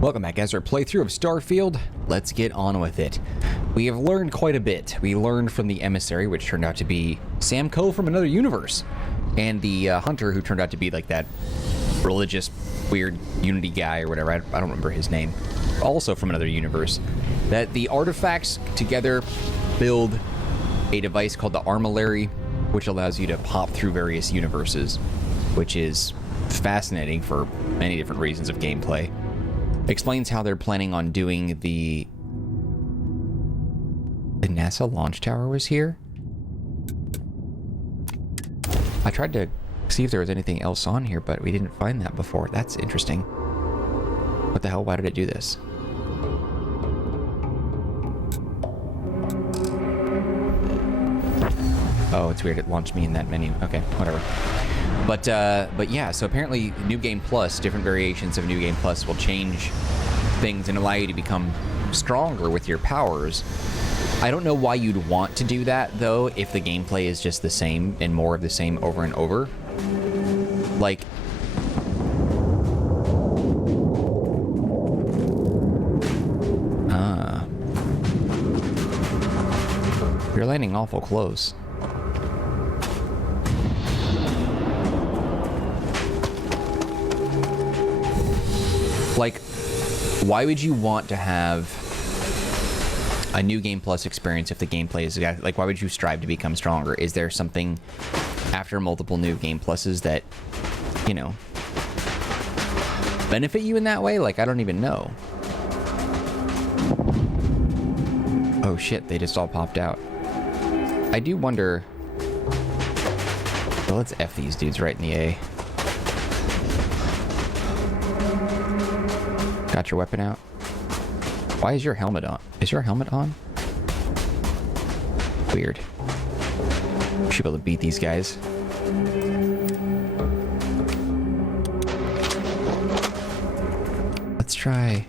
Welcome back, guys. Our playthrough of Starfield. Let's get on with it. We have learned quite a bit. We learned from the emissary, which turned out to be Sam Coe from another universe, and the hunter, who turned out to be like that religious, weird Unity guy or whatever. I don't remember his name. Also from another universe. That the artifacts together build a device called the Armillary, which allows you to pop through various universes, which is fascinating for many different reasons of gameplay. Explains how they're planning on doing the NASA launch tower was here. I tried to see if there was anything else on here, but we didn't find that before. That's interesting. What the hell? Why did it do this? Oh, it's weird. It launched me in that menu. Okay, whatever. But yeah, so apparently New Game Plus, different variations of New Game Plus will change things and allow you to become stronger with your powers. I don't know why you'd want to do that, though, if the gameplay is just the same and more of the same over and over. Like... You're landing awful close. Like, why would you want to have a New Game Plus experience if the gameplay is... Like, why would you strive to become stronger? Is there something after multiple New Game Pluses that, you know, benefit you in that way? Like, I don't even know. Oh shit, they just all popped out. I do wonder... Well, let's F these dudes right in the A. Got your weapon out? Why is your helmet on? Is your helmet on? Weird. Should be able to beat these guys. Let's try...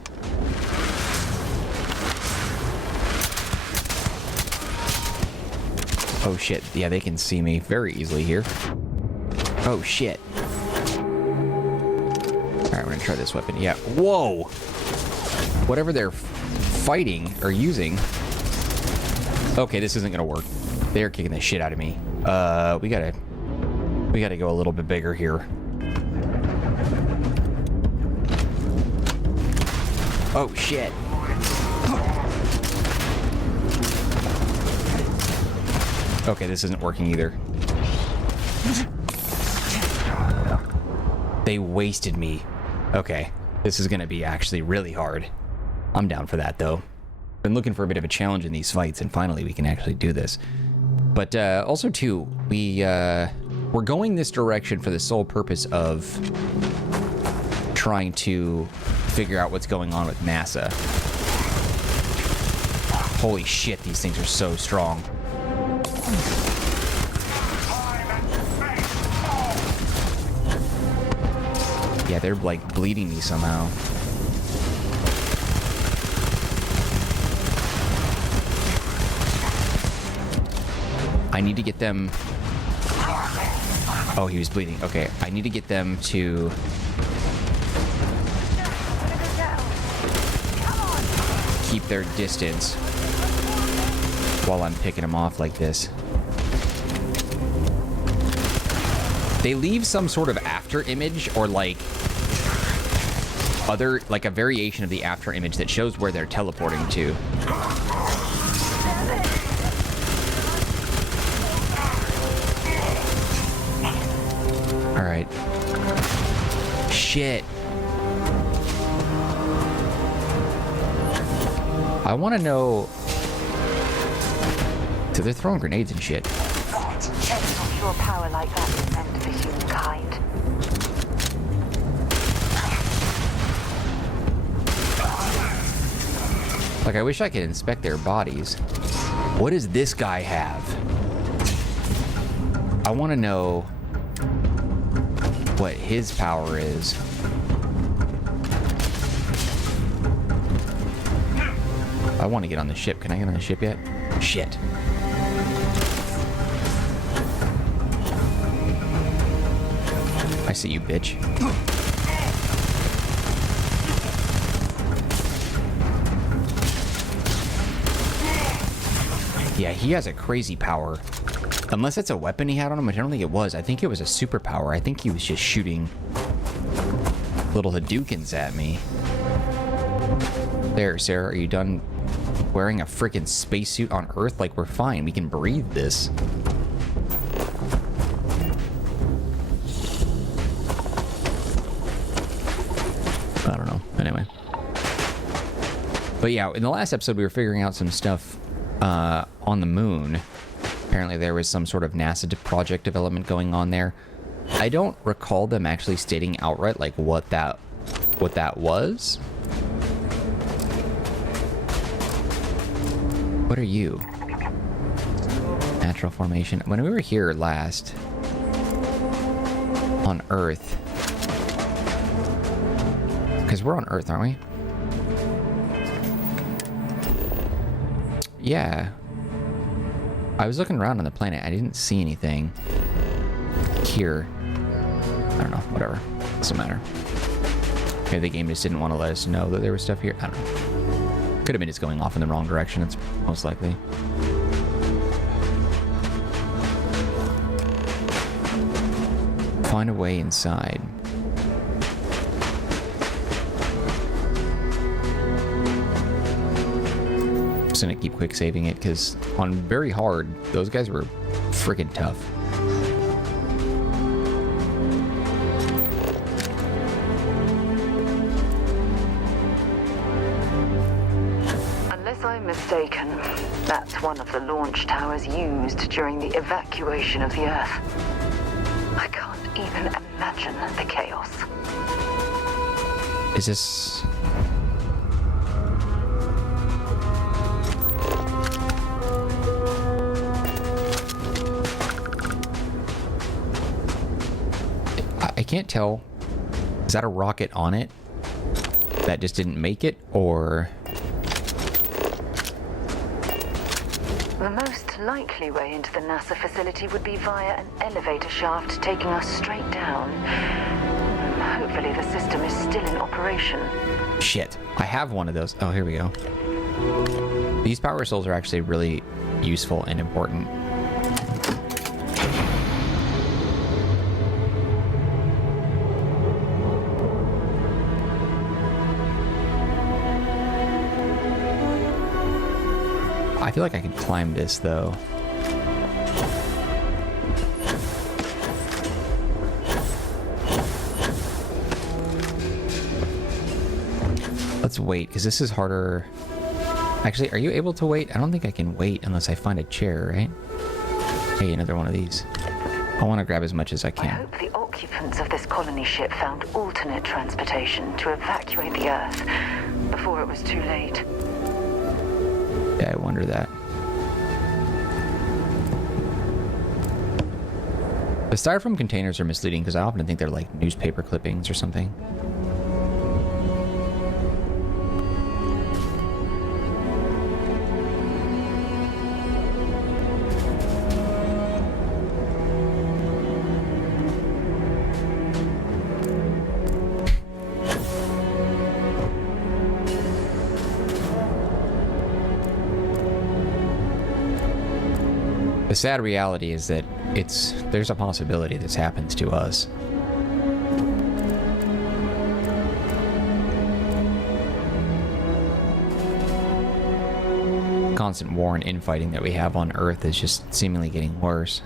Oh shit, yeah, they can see me very easily here. Oh shit. Alright, we're gonna try this weapon. Yeah, whoa! Whatever they're fighting, or using... Okay, this isn't gonna work. They're kicking the shit out of me. We gotta go a little bit bigger here. Oh shit. Okay, this isn't working either. They wasted me. Okay, this is gonna be actually really hard. I'm down for that, though. Been looking for a bit of a challenge in these fights, and finally we can actually do this. But also, too, we're going this direction for the sole purpose of trying to figure out what's going on with NASA. Holy shit, these things are so strong. Yeah, they're like bleeding me somehow. I need to get them... Oh, he was bleeding. Okay, I need to get them to... keep their distance while I'm picking them off like this. They leave some sort of after image, or like other, like a variation of the after image that shows where they're teleporting to. All right. Shit. I want to know. So they're throwing grenades and shit. Your power like that is meant for humankind. Like, I wish I could inspect their bodies. What does this guy have? I want to know what his power is. I want to get on the ship. Can I get on the ship yet? Shit. I see you, bitch. he has a crazy power. Unless it's a weapon he had on him, which I don't think it was. I think it was a superpower. I think he was just shooting little Hadoukens at me. There, Sarah, are you done wearing a freaking spacesuit on Earth? Like, we're fine. We can breathe this. I don't know. Anyway. But yeah, in the last episode, we were figuring out some stuff on the moon. Apparently, there was some sort of NASA project development going on there. I don't recall them actually stating outright, like, what that was. What are you? Natural formation. When we were here last on Earth, because we're on Earth, aren't we? Yeah. I was looking around on the planet. I didn't see anything here. I don't know. Whatever. Doesn't matter. Maybe the game just didn't want to let us know that there was stuff here. I don't know. Could have been just going off in the wrong direction. It's most likely. Find a way inside. I'm just gonna keep quick saving it because on very hard, those guys were freaking tough. Unless I'm mistaken, that's one of the launch towers used during the evacuation of the Earth. I can't even imagine the chaos. Is this... I can't tell. Is that a rocket on it that just didn't make it, or... The most likely way into the NASA facility would be via an elevator shaft taking us straight down. Hopefully the system is still in operation. Shit. I have one of those. Oh, here we go. These power cells are actually really useful and important. I feel like I could climb this, though. Let's wait, because this is harder. Actually, are you able to wait? I don't think I can wait unless I find a chair, right? Hey, another one of these. I want to grab as much as I I can. hope the occupants of this colony ship found alternate transportation to evacuate the Earth before it was too late. Yeah, I wonder that. The styrofoam containers are misleading because I often think they're like newspaper clippings or something. The sad reality is that there's a possibility this happens to us. Constant war and infighting that we have on Earth is just seemingly getting worse.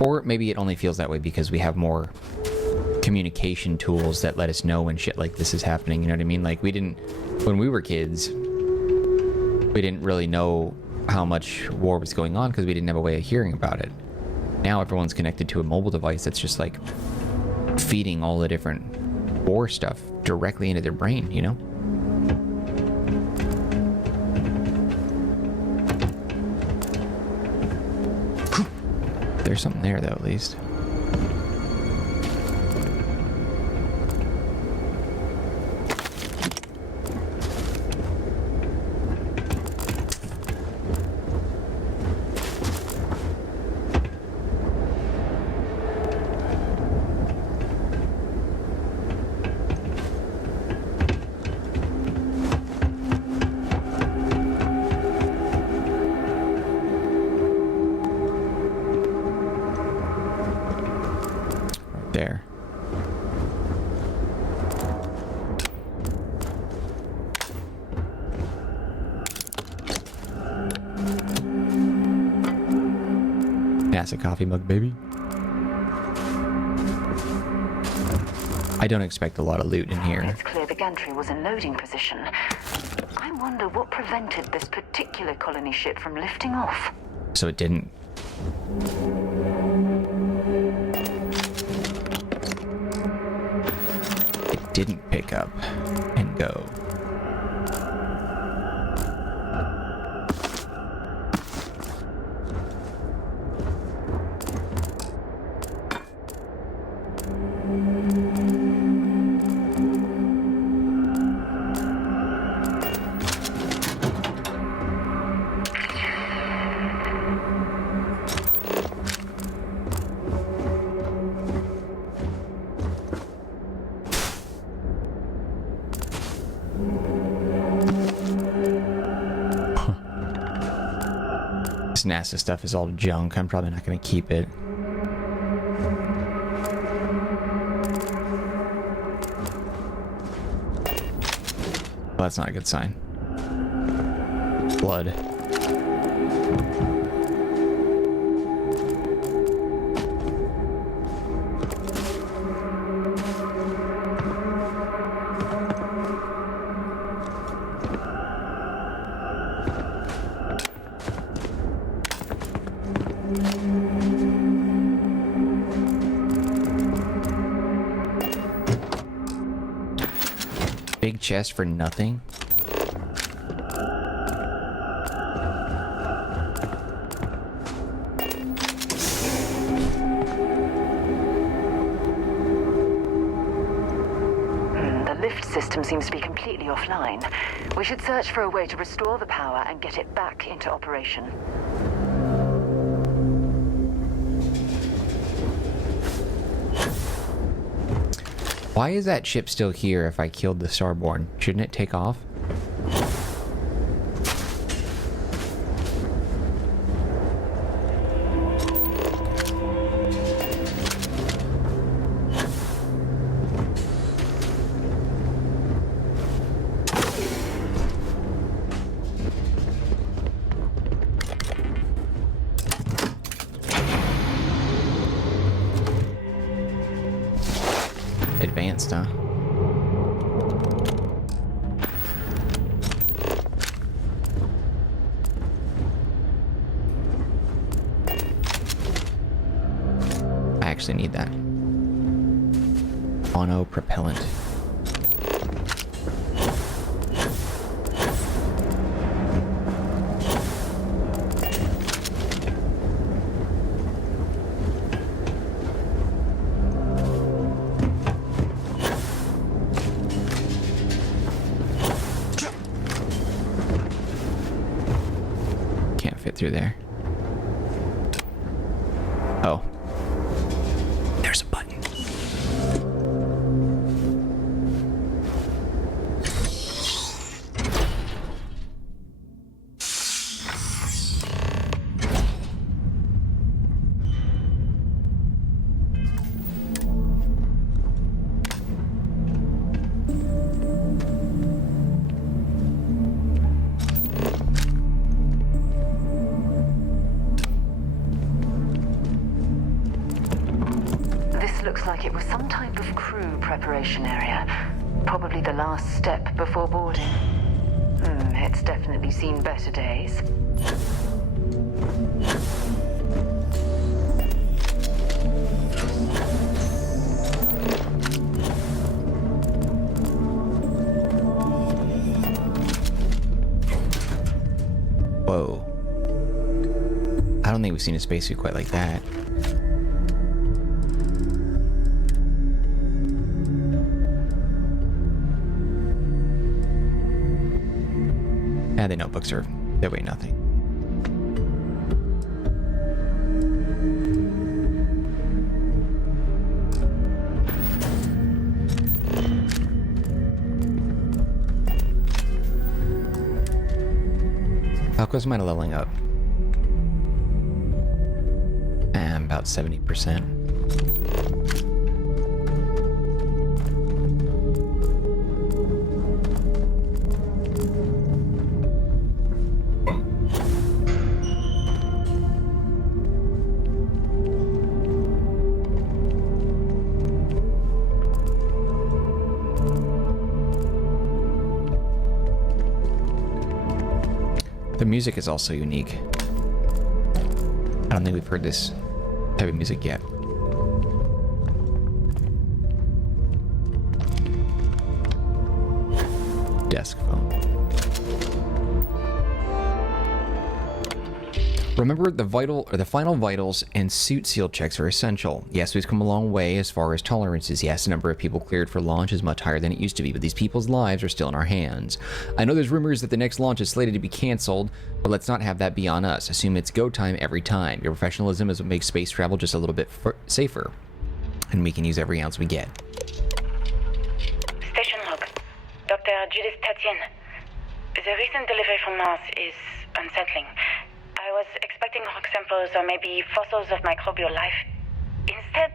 Or maybe it only feels that way because we have more communication tools that let us know when shit like this is happening, you know what I mean? Like, when we were kids, we didn't really know how much war was going on because we didn't have a way of hearing about it. Now everyone's connected to a mobile device that's just like feeding all the different war stuff directly into their brain, you know? There's something there though, at least. NASA coffee mug, baby. I don't expect a lot of loot in here. It's clear the gantry was in loading position. I wonder what prevented this particular colony ship from lifting off. So it didn't. It didn't pick up and go. NASA stuff is all junk. I'm probably not going to keep it. Well, that's not a good sign. Blood. Big chest for nothing. The lift system seems to be completely offline. We should search for a way to restore the power and get it back into operation. Why is that ship still here if I killed the Starborn? Shouldn't it take off? Advanced, huh? I actually need that. Mono propellant. Through there. Oh. There's a button. Looks like it was some type of crew preparation area. Probably the last step before boarding. It's definitely seen better days. Whoa. I don't think we've seen a spacesuit quite like that. The notebooks are, they weigh nothing. How close am I to leveling up? I'm about 70%. The music is also unique. I don't think we've heard this type of music yet. Desk phone. Remember, the final vitals and suit seal checks are essential. Yes, we've come a long way as far as tolerances. Yes, the number of people cleared for launch is much higher than it used to be, but these people's lives are still in our hands. I know there's rumors that the next launch is slated to be canceled, but let's not have that be on us. Assume it's go time every time. Your professionalism is what makes space travel just a little bit safer, and we can use every ounce we get. Station log. Dr. Judith Tatien. The recent delivery from Mars is unsettling. I was expecting rock samples or maybe fossils of microbial life. Instead,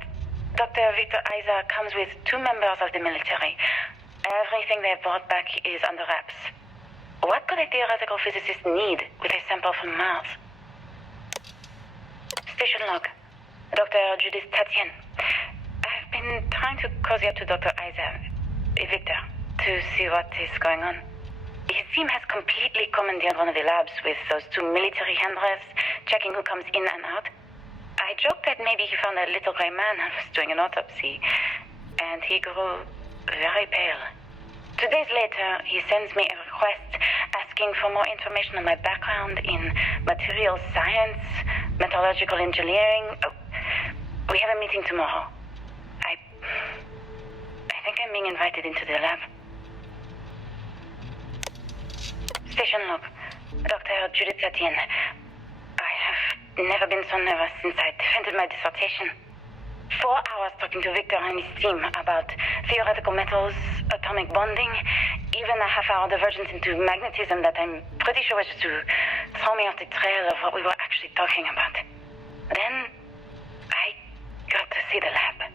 Dr. Victor Isa comes with 2 members of the military. Everything they've brought back is under wraps. What could a theoretical physicist need with a sample from Mars? Station log. Dr. Judith Tatien. I've been trying to cozy up to Dr. Isa, Victor, to see what is going on. His team has completely commandeered one of the labs with those 2 military handrefs, checking who comes in and out. I joked that maybe he found a little gray man and was doing an autopsy, and he grew very pale. 2 days later, he sends me a request asking for more information on my background in materials science, metallurgical engineering. Oh, we have a meeting tomorrow. I think I'm being invited into the lab. Station log. Dr. Judith Tatien. I have never been so nervous since I defended my dissertation. 4 hours talking to Victor and his team about theoretical metals, atomic bonding, even a half-hour divergence into magnetism that I'm pretty sure was to throw me off the trail of what we were actually talking about. Then, I got to see the lab.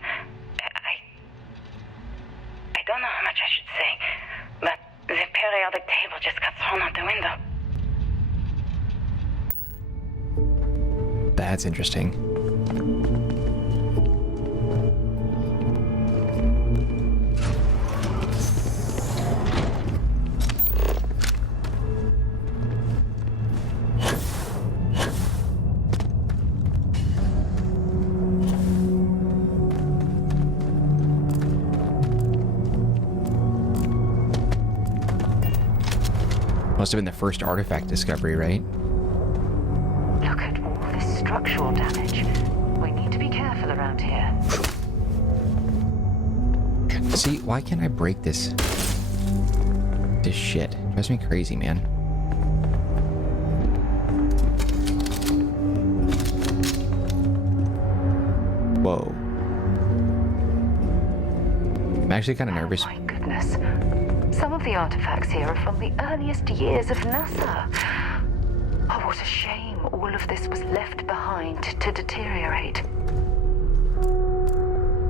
I don't know how much I should say, but the periodic table just got thrown out the window. That's interesting. Must have been the first artifact discovery, right? Look at all this structural damage. We need to be careful around here. See, why can't I break this? This shit. Drives me crazy, man. Whoa. I'm actually kind of nervous. Oh my goodness. Some of the artifacts here are from the earliest years of NASA. Oh, what a shame all of this was left behind to deteriorate.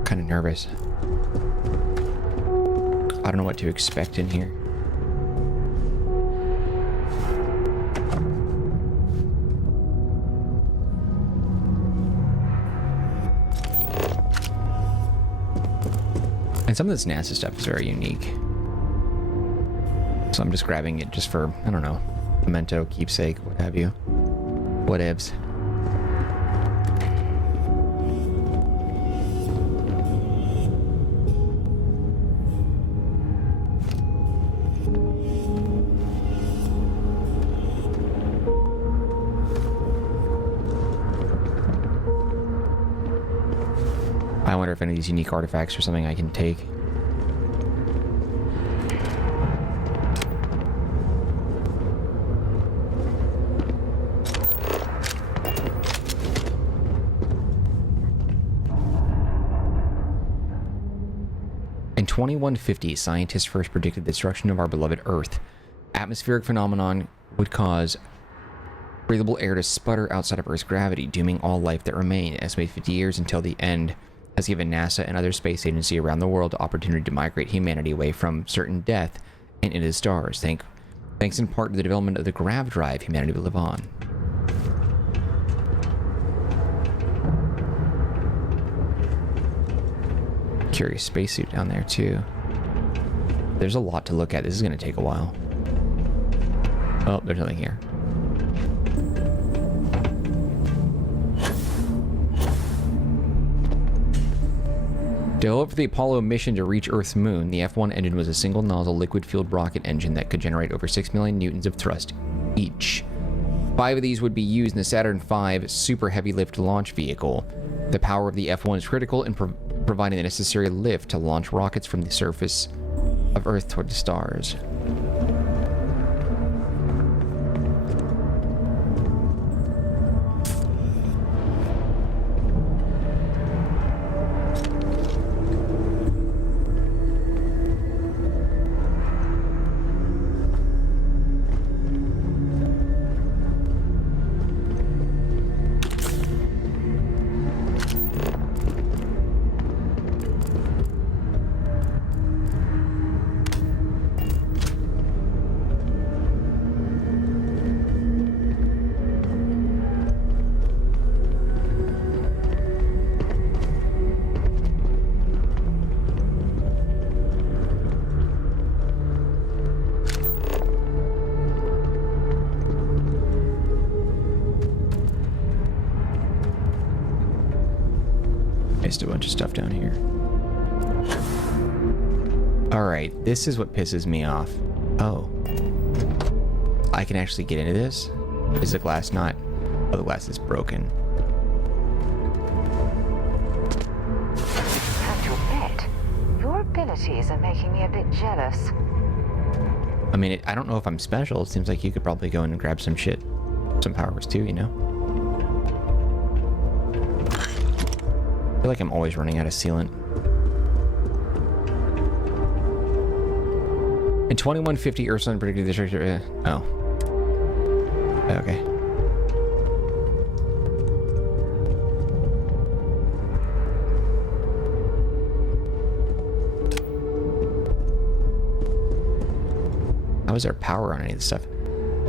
Kind of nervous. I don't know what to expect in here. And some of this NASA stuff is very unique. So I'm just grabbing it just for, I don't know, memento, keepsake, what have you. Whatevs. I wonder if any of these unique artifacts are something I can take. In 2150, scientists first predicted the destruction of our beloved Earth. Atmospheric phenomenon would cause breathable air to sputter outside of Earth's gravity, dooming all life that remained. Estimated 50 years until the end has given NASA and other space agencies around the world the opportunity to migrate humanity away from certain death and into the stars. Thanks in part to the development of the grav drive humanity will live on. Curious spacesuit down there too. There's a lot to look at. This is going to take a while. Oh, there's nothing here. Developed for the Apollo mission to reach Earth's moon, the F-1 engine was a single-nozzle liquid-fueled rocket engine that could generate over 6 million newtons of thrust each. 5 of these would be used in the Saturn V super heavy-lift launch vehicle. The power of the F-1 is critical in providing the necessary lift to launch rockets from the surface of Earth toward the stars. Missed a bunch of stuff down here. Alright, this is what pisses me off. Oh. I can actually get into this? Is the glass not? Oh, the glass is broken. Have to admit, your abilities are making me a bit jealous. I mean, I don't know if I'm special. It seems like you could probably go in and grab some shit. Some powers too, you know? I feel like I'm always running out of sealant. In 2150, Ursulin predicted the structure. Oh. Okay. How is there power on any of this stuff?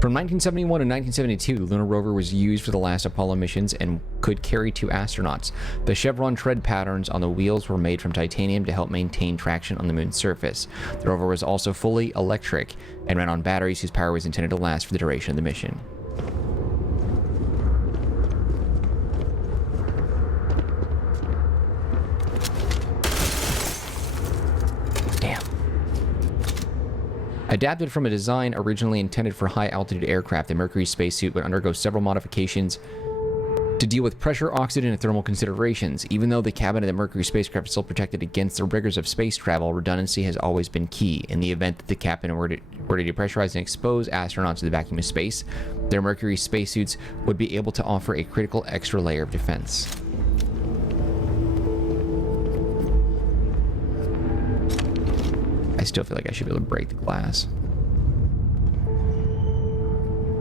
From 1971 to 1972, the lunar rover was used for the last Apollo missions and could carry 2 astronauts. The chevron tread patterns on the wheels were made from titanium to help maintain traction on the moon's surface. The rover was also fully electric and ran on batteries whose power was intended to last for the duration of the mission. Adapted from a design originally intended for high-altitude aircraft, the Mercury spacesuit would undergo several modifications to deal with pressure, oxygen, and thermal considerations. Even though the cabin of the Mercury spacecraft is still protected against the rigors of space travel, redundancy has always been key. In the event that the captain were to depressurize and expose astronauts to the vacuum of space, their Mercury spacesuits would be able to offer a critical extra layer of defense. I still feel like I should be able to break the glass.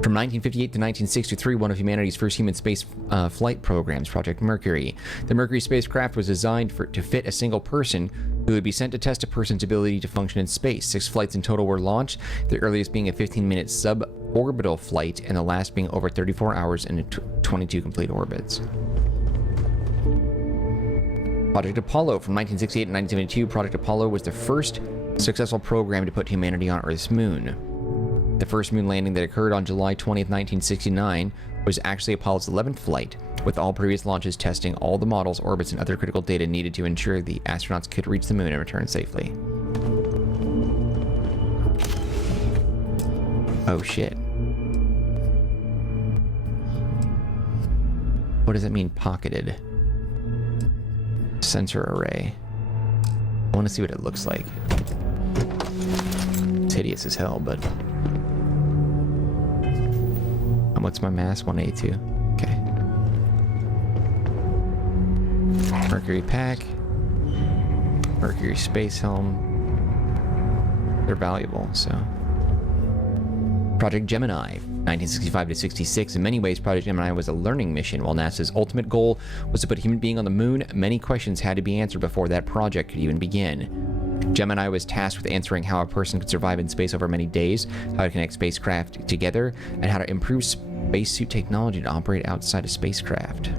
From 1958 to 1963, one of humanity's first human space flight programs, Project Mercury. The Mercury spacecraft was designed to fit a single person who would be sent to test a person's ability to function in space. 6 flights in total were launched, the earliest being a 15-minute suborbital flight, and the last being over 34 hours in 22 complete orbits. Project Apollo. From 1968 to 1972, Project Apollo was the first successful program to put humanity on Earth's moon. The first moon landing that occurred on July 20th, 1969 was actually Apollo's 11th flight, with all previous launches testing all the models, orbits, and other critical data needed to ensure the astronauts could reach the moon and return safely. Oh shit. What does it mean, pocketed? Sensor array. I want to see what it looks like. It's hideous as hell, but... what's my mass? 182. Okay. Mercury pack. Mercury space helm. They're valuable, so... Project Gemini. 1965 to 66. In many ways, Project Gemini was a learning mission. While NASA's ultimate goal was to put a human being on the moon, many questions had to be answered before that project could even begin. Gemini was tasked with answering how a person could survive in space over many days, how to connect spacecraft together, and how to improve spacesuit technology to operate outside a spacecraft.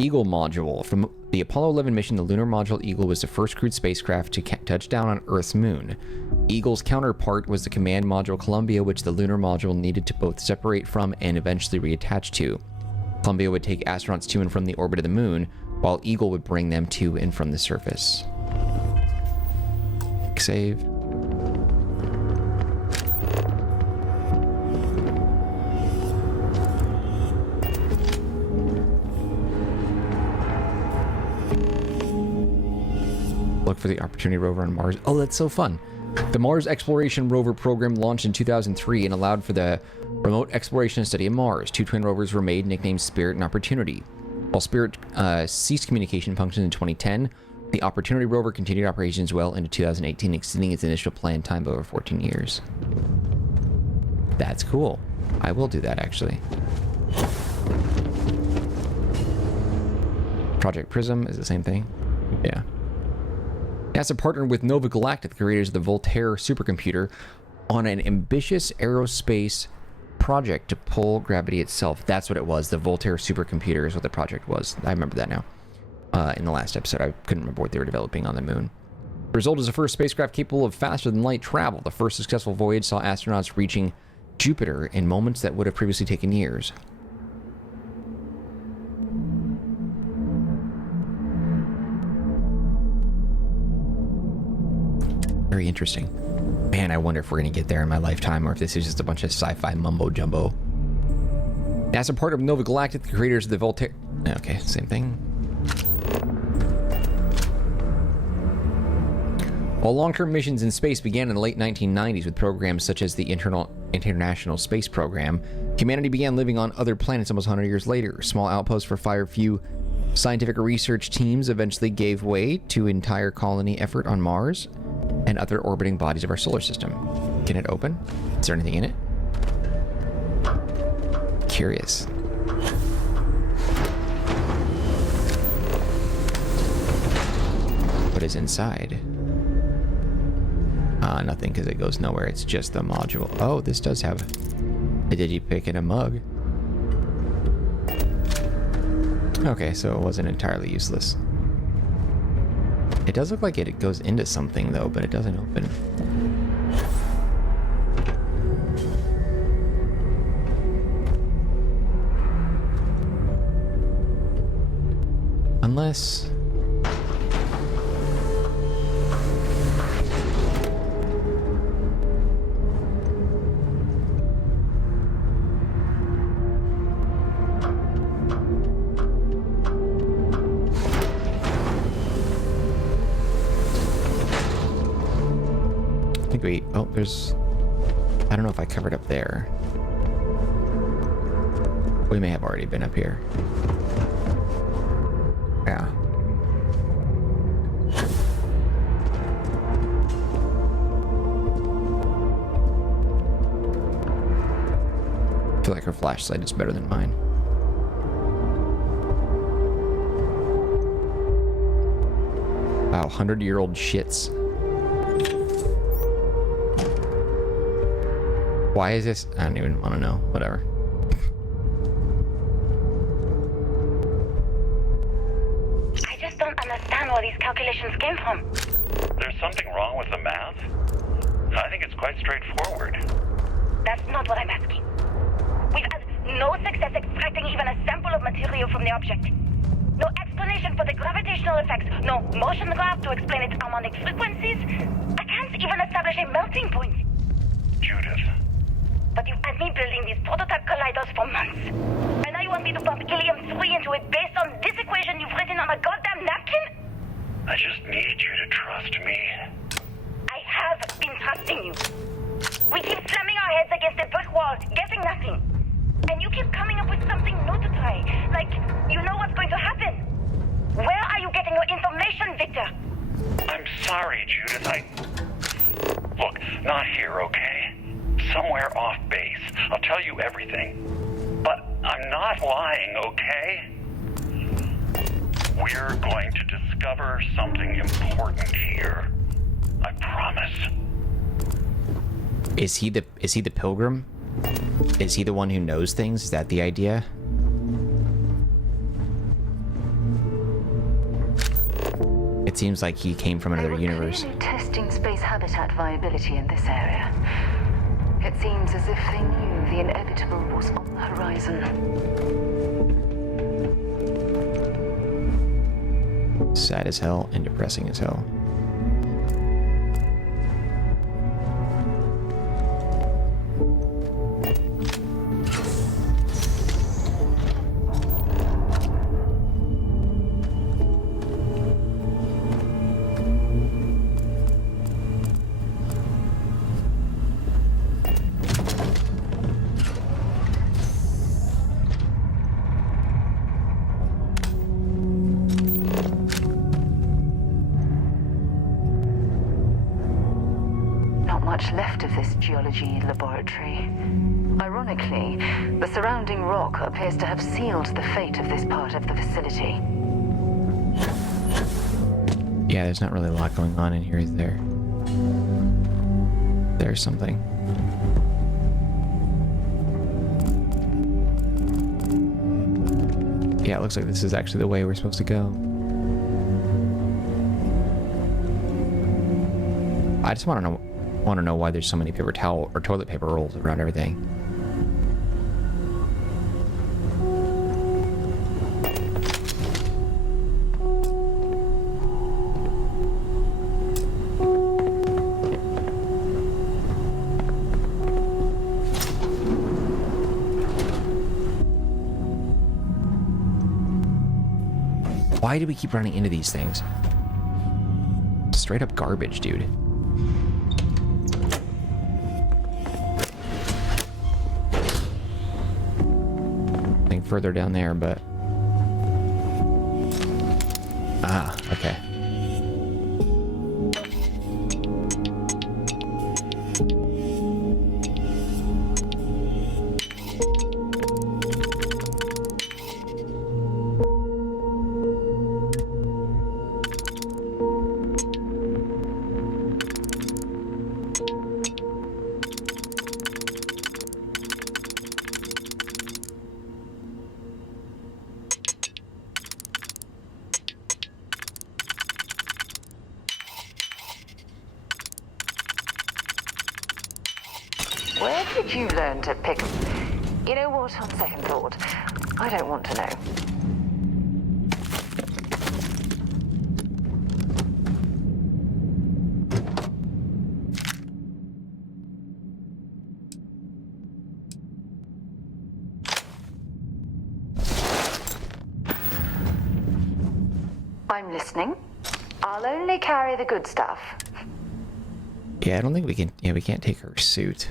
Eagle module. From the Apollo 11 mission, the lunar module Eagle was the first crewed spacecraft to touch down on Earth's moon. Eagle's counterpart was the command module Columbia, which the lunar module needed to both separate from and eventually reattach to. Columbia would take astronauts to and from the orbit of the moon, while Eagle would bring them to and from the surface. Save. Look for the Opportunity rover on Mars. Oh, that's so fun. The Mars Exploration Rover program launched in 2003 and allowed for the remote exploration and study of Mars. 2 twin rovers were made, nicknamed Spirit and Opportunity. While Spirit ceased communication functions in 2010, the Opportunity rover continued operations well into 2018, exceeding its initial planned time by over 14 years. That's cool. I will do that, actually. Project Prism is the same thing. Yeah. NASA partnered with Nova Galactic, the creators of the Voltaire supercomputer, on an ambitious aerospace project to pull gravity itself. That's what it was. The Voltaire supercomputer is what the project was. I remember that now. In the last episode, I couldn't remember what they were developing on the moon. The result is the first spacecraft capable of faster-than-light travel. The first successful voyage saw astronauts reaching Jupiter in moments that would have previously taken years. Very interesting. Man, I wonder if we're going to get there in my lifetime or if this is just a bunch of sci-fi mumbo-jumbo. NASA partnered with Nova Galactic, the creators of the Voltaire... Okay, same thing. While long-term missions in space began in the late 1990s with programs such as the International Space Program, humanity began living on other planets almost 100 years later. Small outposts for few scientific research teams eventually gave way to entire colony effort on Mars and other orbiting bodies of our solar system. Can it open? Is there anything in it? Curious. What is inside? Nothing, because it goes nowhere. It's just the module. Oh, this does have a digipic and a mug. Okay, so it wasn't entirely useless. It does look like it goes into something, though, but it doesn't open. Unless... Wait, oh, there's... I don't know if I covered up there. We may have already been up here. Yeah. I feel like her flashlight is better than mine. Wow, 100-year-old shits. Why is this? I don't even want to know. Whatever. I just don't understand where these calculations came from. There's something wrong with the math? I think it's quite straightforward. That's not what I'm asking. We've had no success extracting even a sample of material from the object. No explanation for the gravitational effects. No motion graph to explain its harmonic frequencies. I can't even establish a melting point. Judith. But you've had me building these prototype colliders for months. And now you want me to pump helium-3 into it based on this equation you've written on a goddamn napkin? I just need you to trust me. I have been trusting you. We keep slamming our heads against a brick wall, getting nothing. And you keep coming up with something new to try. Like, you know what's going to happen. Where are you getting your information, Victor? I'm sorry, Judith. Look, not here, okay? Somewhere off base. I'll tell you everything. But I'm not lying, okay? We're going to discover something important here. I promise. Is he the pilgrim? Is he the one who knows things? Is that the idea? It seems like he came from another universe. They were clearly testing space habitat viability in this area. It seems as if they knew the inevitable was on the horizon. Sad as hell and depressing as hell. Left of this geology laboratory. Ironically, the surrounding rock appears to have sealed the fate of this part of the facility. Yeah, there's not really a lot going on in here, is there? There's something. Yeah, it looks like this is actually the way we're supposed to go. I just want to know why there's so many paper towel or toilet paper rolls around everything. Why do we keep running into these things? Straight up garbage, dude. Further down there, but okay. Where did you learn to pick? You know what, on second thought, I don't want to know. I'm listening. I'll only carry the good stuff. Yeah, I don't think we can. Yeah, we can't take her suit.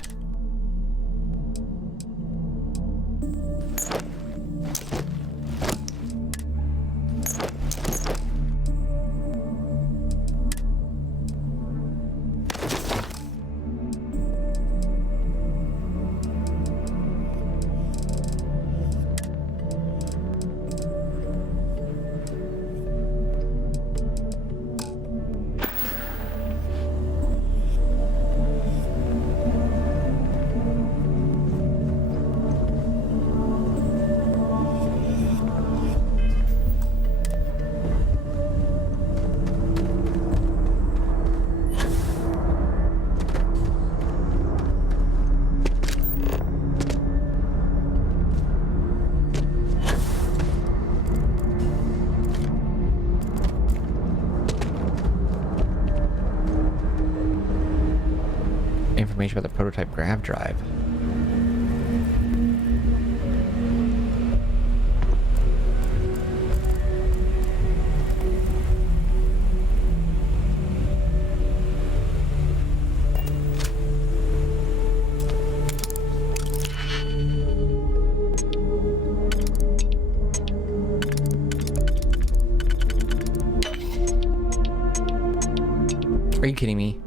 Information about the prototype grav drive. Are you kidding me?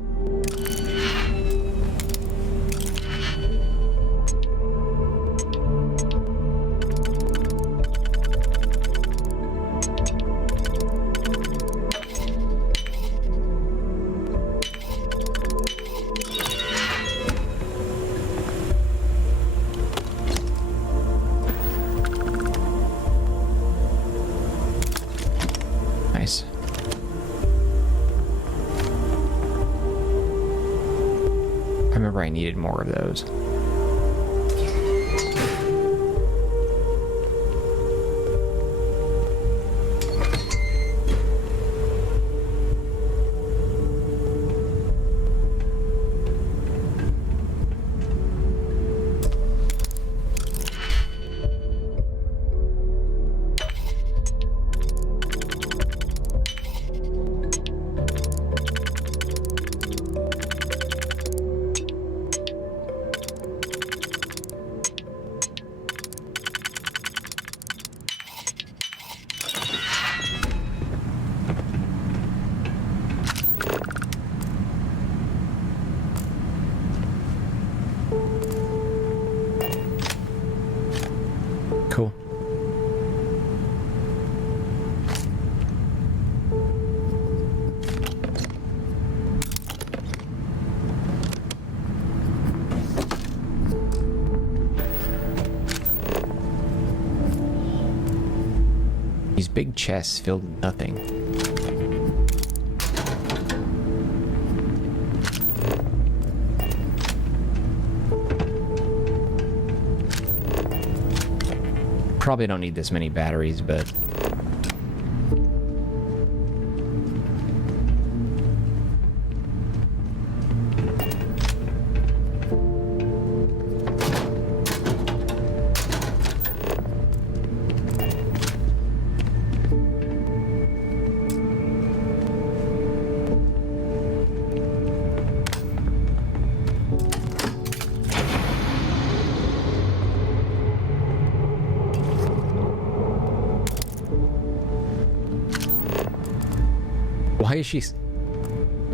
Nice. I needed more of those. Cool. These big chests filled with nothing. Probably don't need this many batteries, but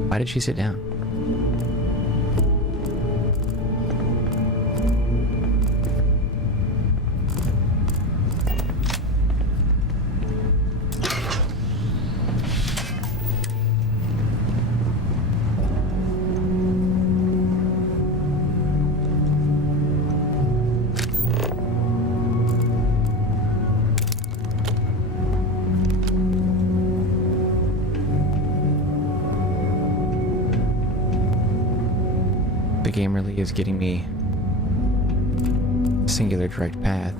why did she sit down? The game really is getting me a singular direct path.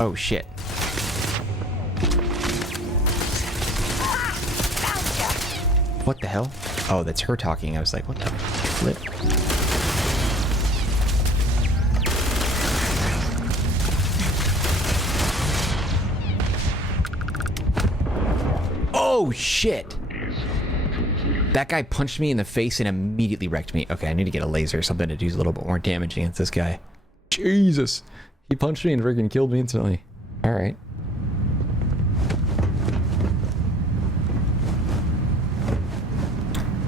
Oh shit. What the hell? Oh, that's her talking. I was like, what the flip? Oh shit! That guy punched me in the face and immediately wrecked me. Okay, I need to get a laser or something to do a little bit more damage against this guy. Jesus! He punched me and friggin' killed me instantly. Alright.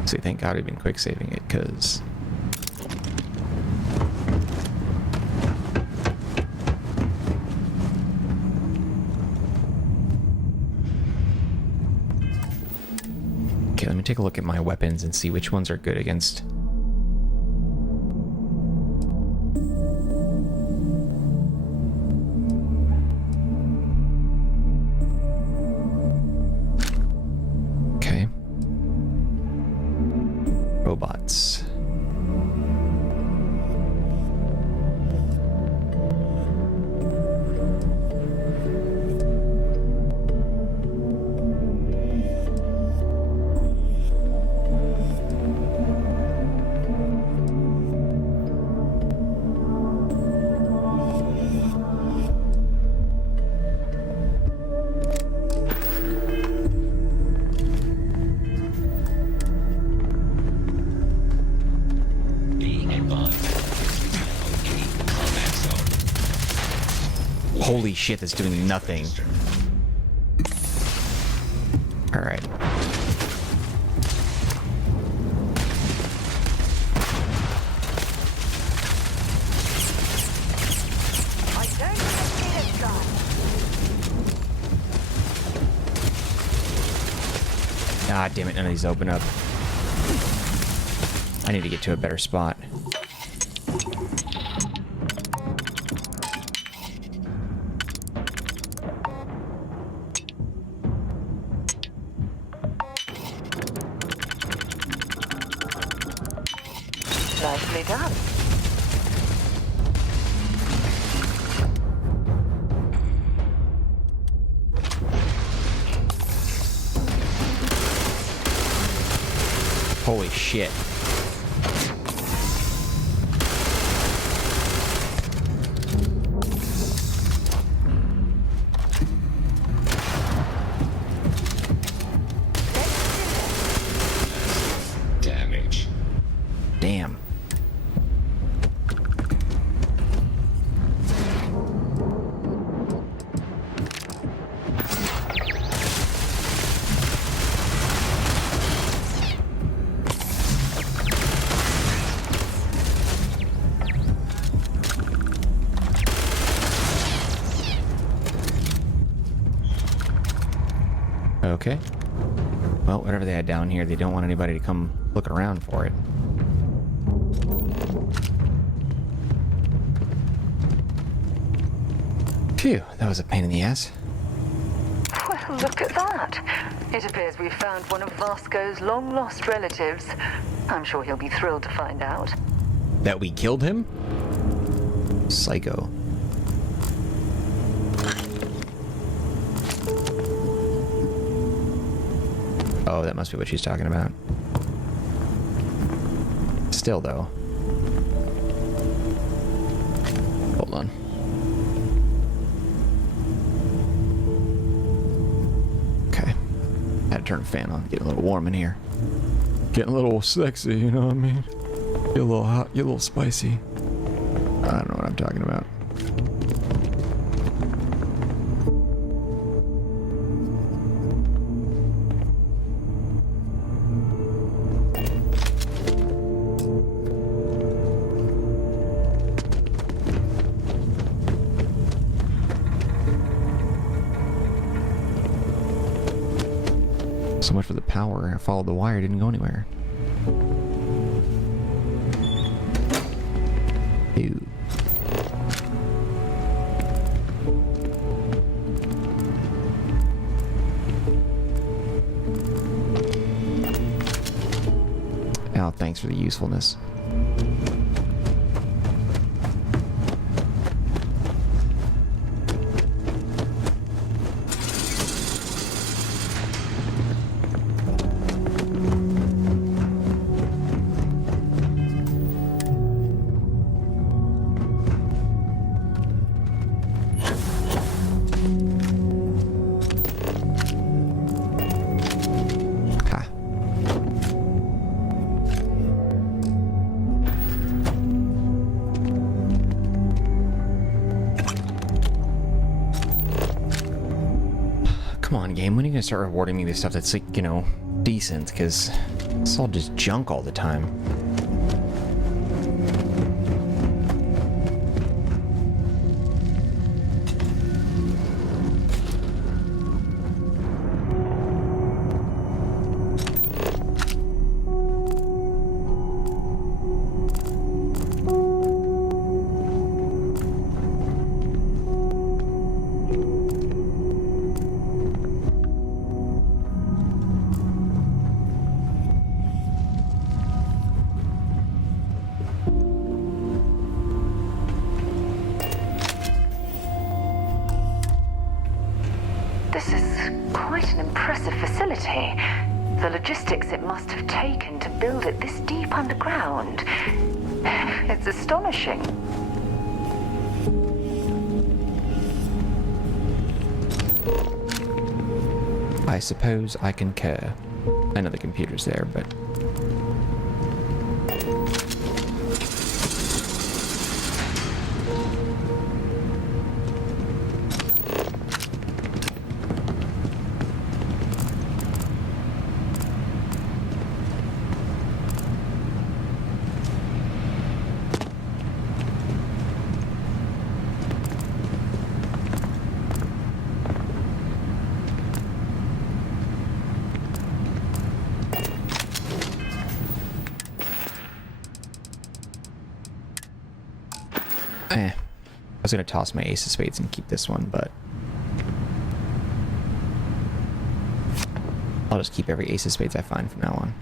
See, thank God we've been quick saving it, because... Okay, let me take a look at my weapons and see which ones are good against... robots. Holy shit, that's doing nothing. Alright. Ah, damn it, none of these open up. I need to get to a better spot. Nicely done. Holy shit. Damage. Damn. Okay. Well, whatever they had down here, they don't want anybody to come look around for it. Phew, that was a pain in the ass. Well, look at that. It appears we've found one of Vasco's long-lost relatives. I'm sure he'll be thrilled to find out. That we killed him? Psycho. Oh, that must be what she's talking about. Still, though. Hold on. Okay. Had to turn the fan on. Getting a little warm in here. Getting a little sexy, you know what I mean? Get a little hot, get a little spicy. I don't know what I'm talking about. So much for the power. I followed the wire, didn't go anywhere. Ew. Oh, thanks for the usefulness. Come on, game. When are you gonna start rewarding me with stuff that's, like, you know, decent? Because it's all just junk all the time. This is quite an impressive facility. The logistics it must have taken to build it this deep underground. It's astonishing. I suppose I concur. I know the computer's there, but... I was going to toss my ace of spades and keep this one, but I'll just keep every ace of spades I find from now on.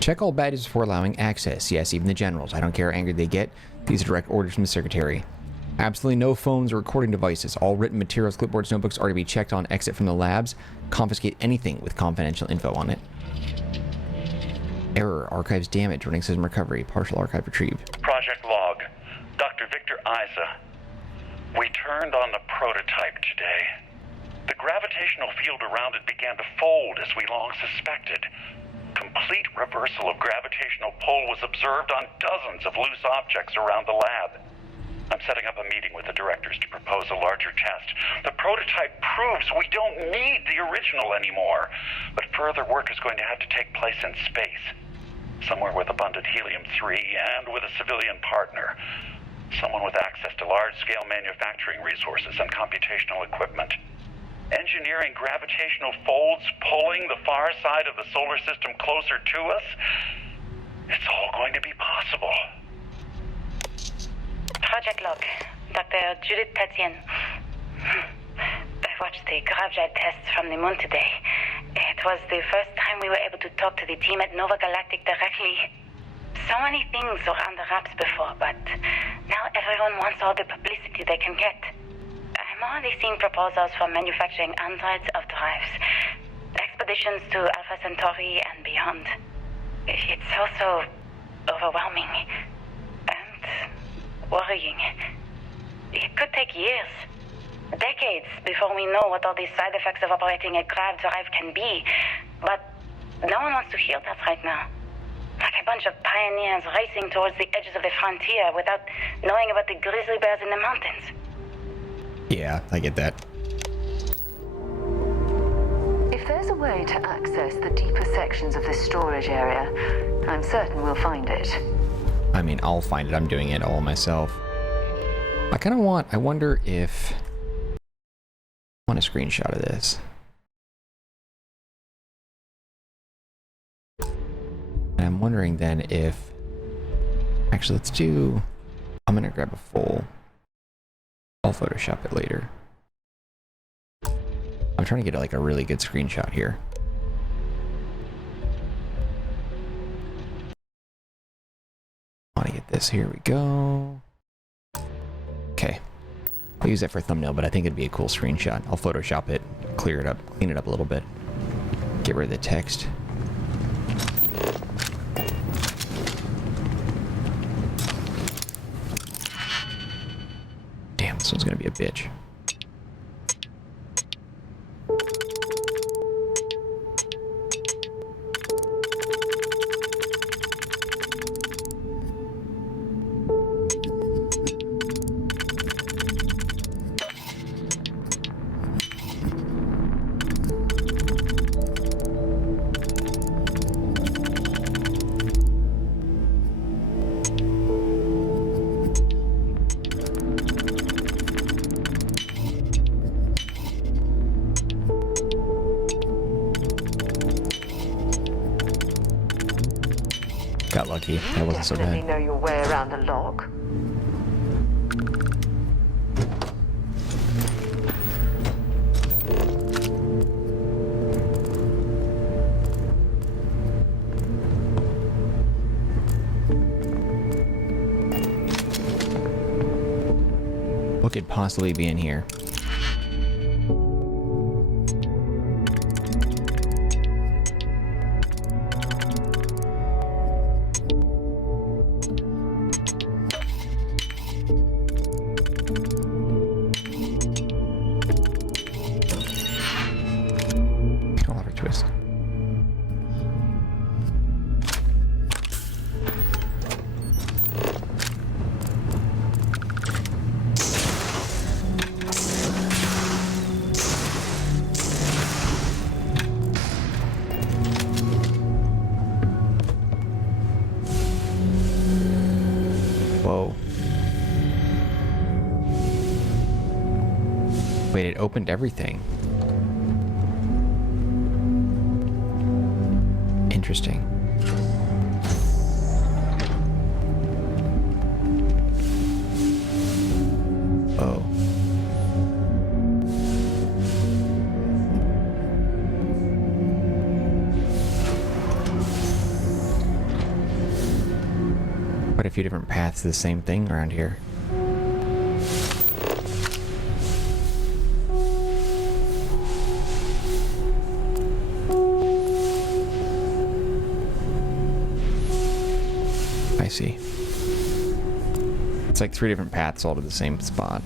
Check all badges before allowing access. Yes, even the generals. I don't care how angry they get. These are direct orders from the Secretary. Absolutely no phones or recording devices. All written materials, clipboards, notebooks are to be checked on exit from the labs. Confiscate anything with confidential info on it. Error. Archives damaged. Running system recovery. Partial archive retrieved. Project log. Dr. Victor Isa. We turned on the prototype today. The gravitational field around it began to fold as we long suspected. Complete reversal of gravitational pull was observed on dozens of loose objects around the lab. I'm setting up a meeting with the directors to propose a larger test. The prototype proves we don't need the original anymore, but further work is going to have to take place in space. Somewhere with abundant helium-3 and with a civilian partner. Someone with access to large-scale manufacturing resources and computational equipment. Engineering gravitational folds, pulling the far side of the solar system closer to us. It's all going to be possible. Project log. Dr. Judith Tatien. I watched the gravjet tests from the moon today. It was the first time we were able to talk to the team at Nova Galactic directly. So many things were under wraps before, but now everyone wants all the publicity they can get. I'm already seeing proposals for manufacturing androids of drives, expeditions to Alpha Centauri and beyond. It's also overwhelming and worrying. It could take years, decades, before we know what all these side effects of operating a grav drive can be. But no one wants to hear that right now. Like a bunch of pioneers racing towards the edges of the frontier without knowing about the grizzly bears in the mountains. Yeah, I get that. If there's a way to access the deeper sections of this storage area, I'm certain we'll find it. I mean, I'll find it. I'm doing it all myself. I wonder if I want a screenshot of this. And I'm wondering then if, actually I'm gonna grab a full, I'll Photoshop it later. I'm trying to get like a really good screenshot here. I want to get this. Here we go. Okay. I'll use that for a thumbnail, but I think it'd be a cool screenshot. I'll Photoshop it, clear it up, clean it up a little bit. Get rid of the text. Damn, this one's gonna be a bitch. Got lucky. That wasn't so bad. You definitely know your way around a lock. What could possibly be in here? it opened everything. Interesting. Oh. Quite a few different paths to the same thing around here. I see. It's like 3 different paths all to the same spot.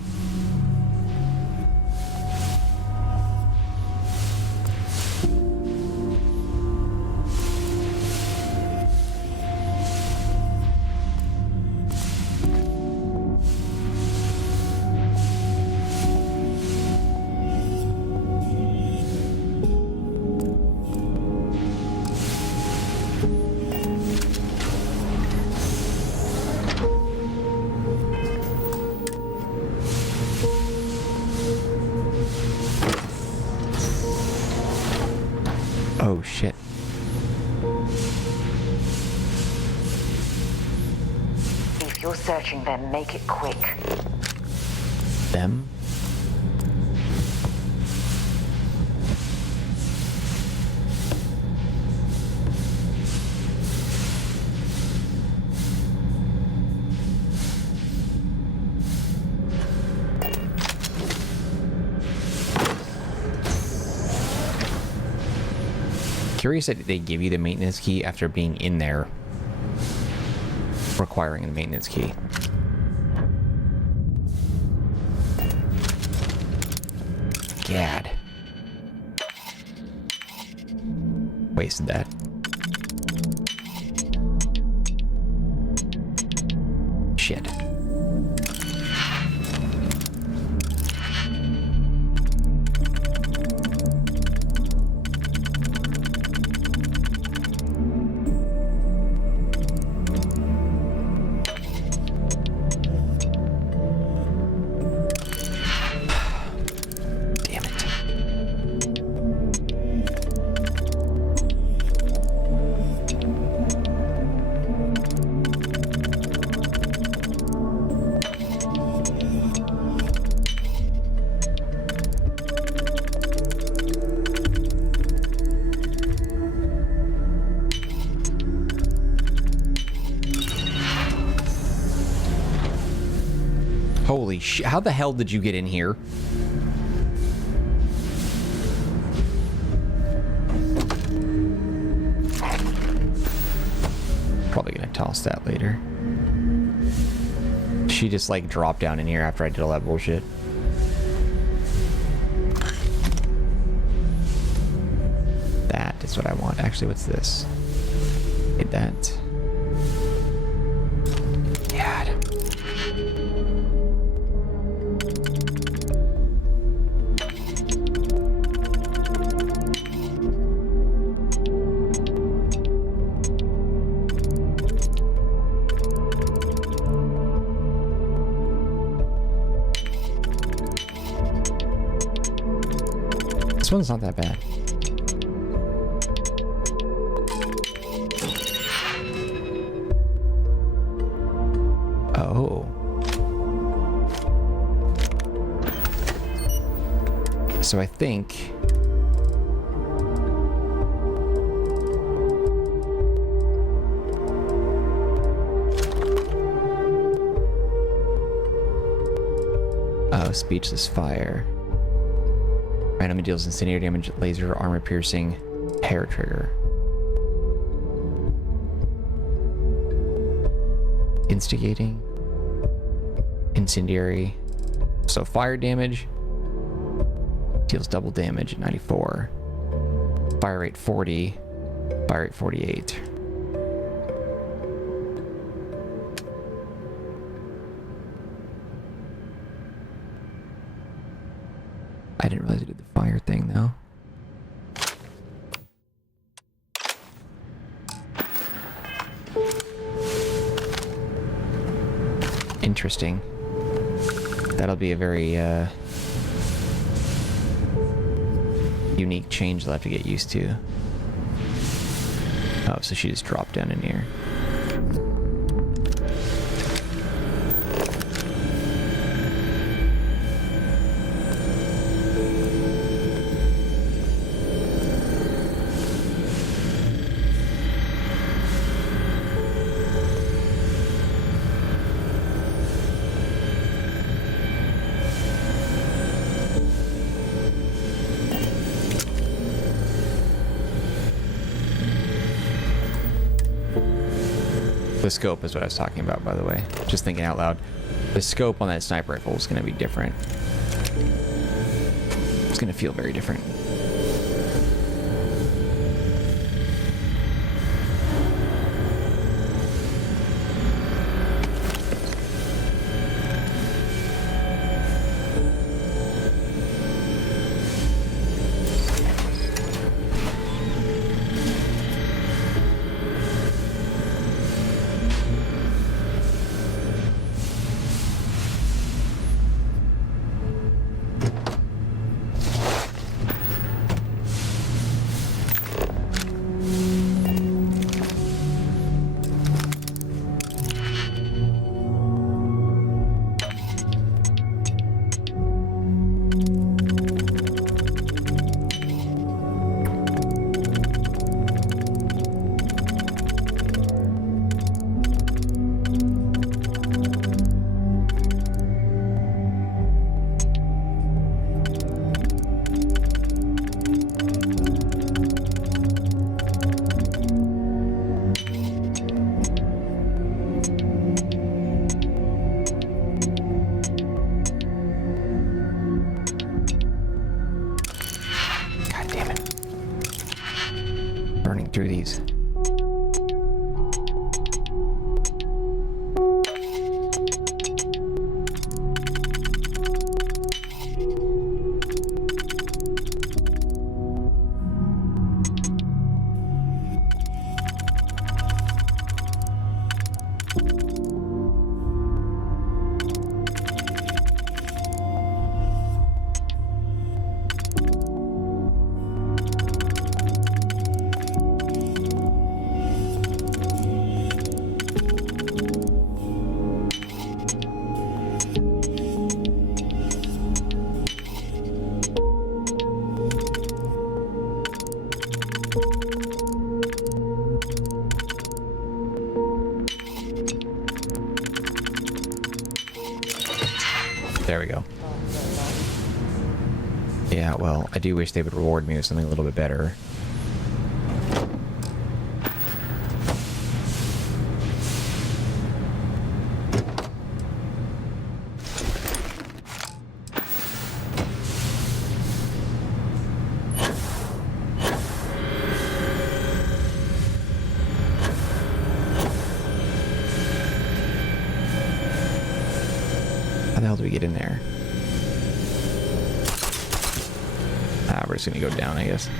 Oh shit. If you're searching them, make it quick. Them? Curious that they give you the maintenance key after being in there, requiring the maintenance key. Gad. Wasted that. Shit. Holy shit, how the hell did you get in here? Probably gonna toss that later. She just like dropped down in here after I did all that bullshit. That is what I want. Actually, what's this? Hit that. God. This one's not that bad. Oh. So I think... Oh, speechless fire. Randomly deals incendiary damage, laser, armor piercing, hair trigger. Instigating. Incendiary. So fire damage. Deals double damage at 94. Fire rate 40. Fire rate 48. I didn't realize it did the fire thing, though. Interesting. That'll be a very, unique change they'll have to get used to. Oh, so she just dropped down in here. The scope is what I was talking about, by the way. Just thinking out loud. The scope on that sniper rifle is going to be different. It's going to feel very different. Through these. There we go. Yeah, well, I do wish they would reward me with something a little bit better. How the hell do we get in there? Ah, we're just gonna go down, I guess.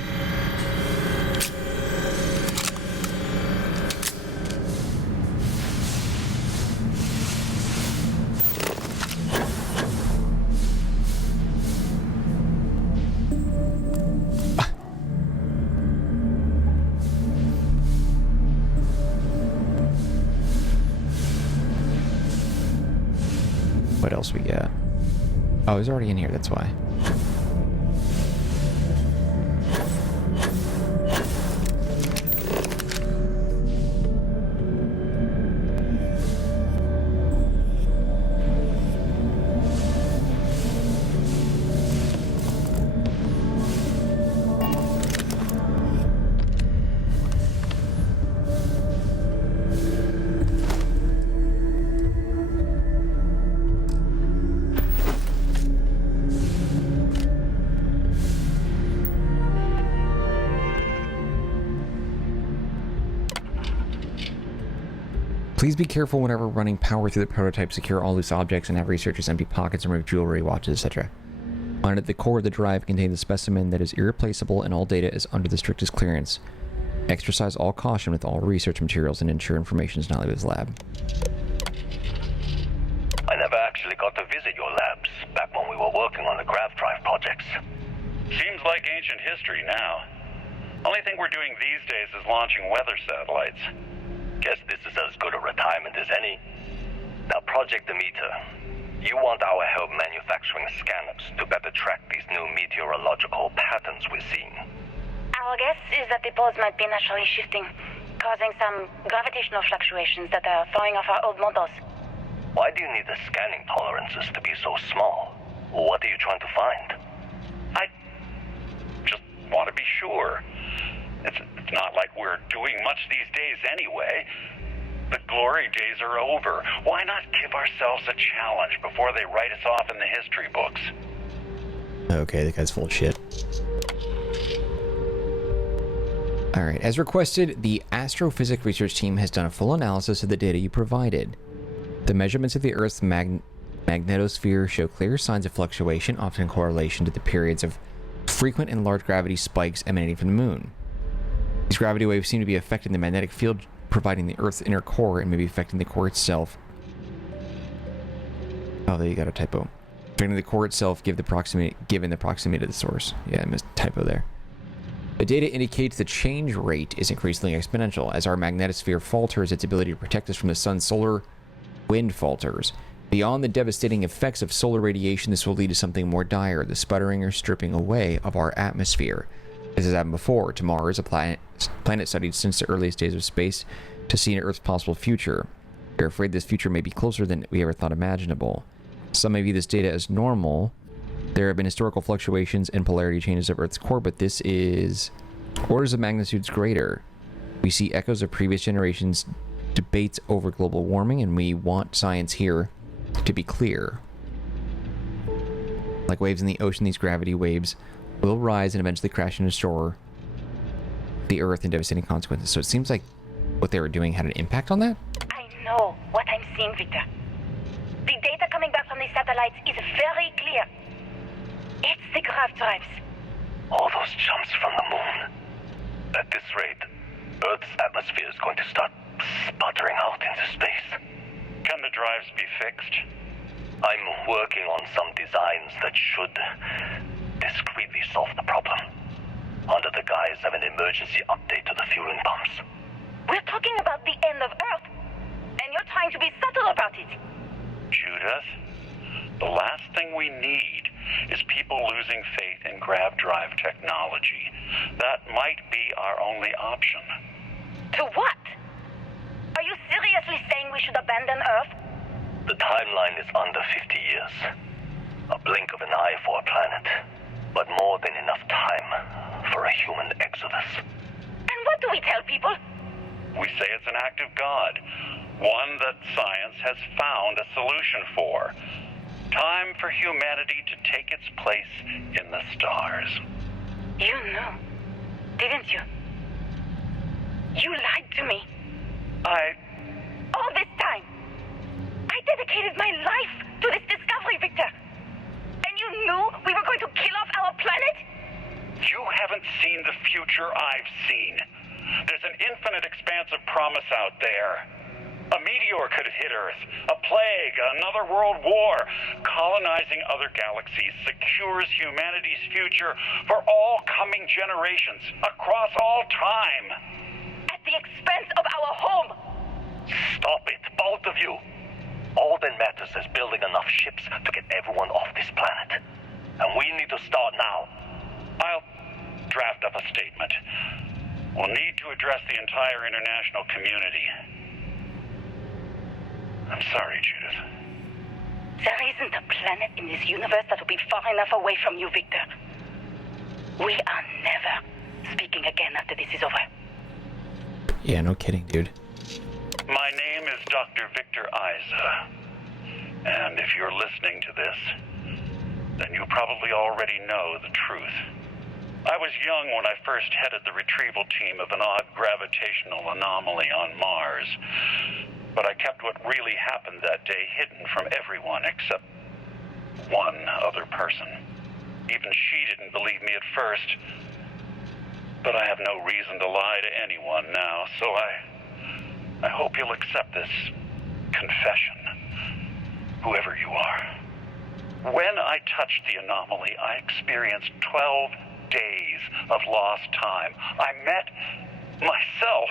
What else we got? Oh, he's already in here, that's why. Please be careful whenever running power through the prototype. Secure all loose objects and have researchers empty pockets and remove jewelry, watches, etc. Find at the core of the drive contains a specimen that is irreplaceable and all data is under the strictest clearance. Exercise all caution with all research materials and ensure information does not leave this lab. I never actually got to visit your labs back when we were working on the grav drive projects. Seems like ancient history days is launching weather satellites. Guess this is as good a retirement as any. Now, Project Demeter, you want our help manufacturing scanners to better track these new meteorological patterns we're seeing. Our guess is that the poles might be naturally shifting, causing some gravitational fluctuations that are throwing off our old models. Why do you need the scanning tolerances to be so small? What are you trying to find? I just want to be sure. It's not like we're doing much these days anyway. The glory days are over. Why not give ourselves a challenge before they write us off in the history books? Okay, the guy's full of shit. Alright, as requested, the astrophysics research team has done a full analysis of the data you provided. The measurements of the Earth's magnetosphere show clear signs of fluctuation, often in correlation to the periods of frequent and large gravity spikes emanating from the moon. These gravity waves seem to be affecting the magnetic field providing the Earth's inner core and maybe affecting the core itself. Oh, there you got a typo. Affecting the core itself given the proximity to the source. Yeah, I missed a typo there. The data indicates the change rate is increasingly exponential. As our magnetosphere falters, its ability to protect us from the sun's solar wind falters. Beyond the devastating effects of solar radiation, this will lead to something more dire, the sputtering or stripping away of our atmosphere. This has happened before to Mars, a planet studied since the earliest days of space, to see an Earth's possible future. We are afraid this future may be closer than we ever thought imaginable. Some may view this data as normal. There have been historical fluctuations and polarity changes of Earth's core, but this is orders of magnitudes greater. We see echoes of previous generations' debates over global warming, and we want science here to be clear. Like waves in the ocean, these gravity waves will rise and eventually crash and destroy the Earth in devastating consequences. So it seems like what they were doing had an impact on that? I know what I'm seeing, Victor. The data coming back from the satellites is very clear. It's the grav drives. All those jumps from the moon. At this rate, Earth's atmosphere is going to start sputtering out into space. Can the drives be fixed? I'm working on some designs that should discreetly solve the problem, under the guise of an emergency update to the fueling pumps. We're talking about the end of Earth, and you're trying to be subtle about it. Judith, the last thing we need is people losing faith in grav drive technology. That might be our only option. To what? Are you seriously saying we should abandon Earth? The timeline is under 50 years. A blink of an eye for a planet, but more than enough time for a human exodus. And what do we tell people? We say it's an act of God, one that science has found a solution for. Time for humanity to take its place in the stars. You knew, didn't you? You lied to me. All this time, I dedicated my life to this discovery, Victor. And you knew we were going to kill off our planet? You haven't seen the future I've seen. There's an infinite expanse of promise out there. A meteor could have hit Earth, a plague, another world war. Colonizing other galaxies secures humanity's future for all coming generations, across all time. At the expense of our home. Stop it, both of you. All that matters is building enough ships to get everyone off this planet. And we need to start now. I'll draft up a statement. We'll need to address the entire international community. I'm sorry, Judith. There isn't a planet in this universe that will be far enough away from you, Victor. We are never speaking again after this is over. Yeah, no kidding, dude. My name is Dr. Victor Isa. And if you're listening to this, then you probably already know the truth. I was young when I first headed the retrieval team of an odd gravitational anomaly on Mars. But I kept what really happened that day hidden from everyone except one other person. Even she didn't believe me at first. But I have no reason to lie to anyone now, so I hope you'll accept this confession, whoever you are. When I touched the anomaly, I experienced 12 days of lost time. I met Myself.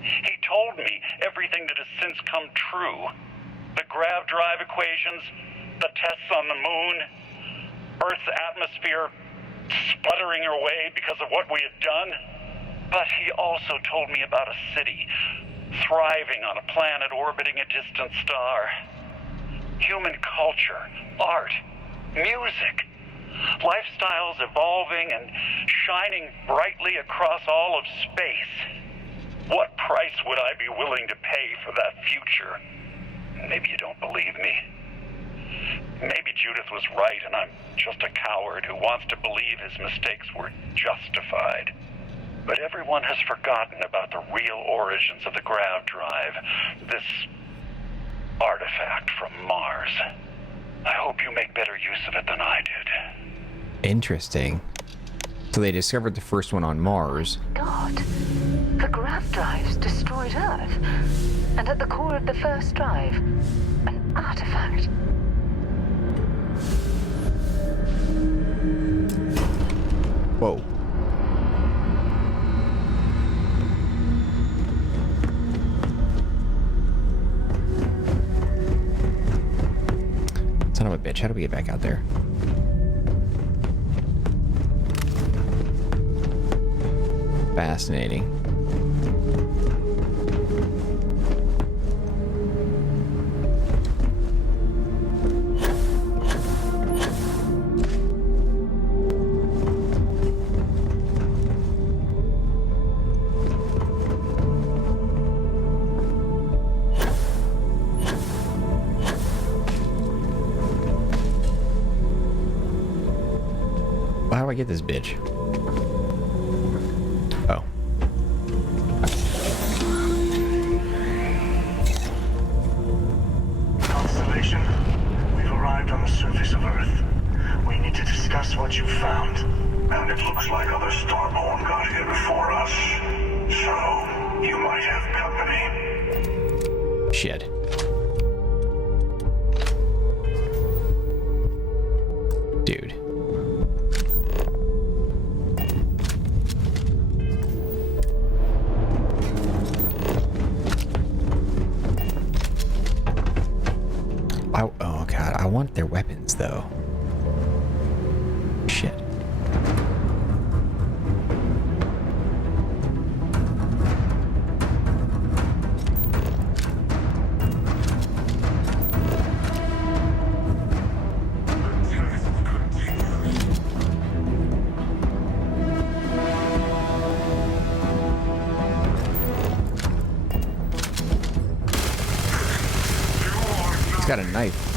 He told me everything that has since come true. The grav drive equations, the tests on the moon, Earth's atmosphere sputtering away because of what we had done. But he also told me about a city thriving on a planet orbiting a distant star. Human culture, art, music, lifestyles evolving and shining brightly across all of space. What price would I be willing to pay for that future? Maybe you don't believe me. Maybe Judith was right and I'm just a coward who wants to believe his mistakes were justified. But everyone has forgotten about the real origins of the grav drive, this artifact from Mars. I hope you make better use of it than I did. Interesting. So they discovered the first one on Mars. God, the grav drives destroyed Earth. And at the core of the first drive, an artifact. Whoa. Son of a bitch, how do we get back out there? Fascinating. How do I get this bitch? Oh. Constellation, we've arrived on the surface of Earth. We need to discuss what you found. And it looks like other Starborn got here before us. So, you might have company. Shit. Dude. Oh god, I want their weapons though. Shit. He's got a knife.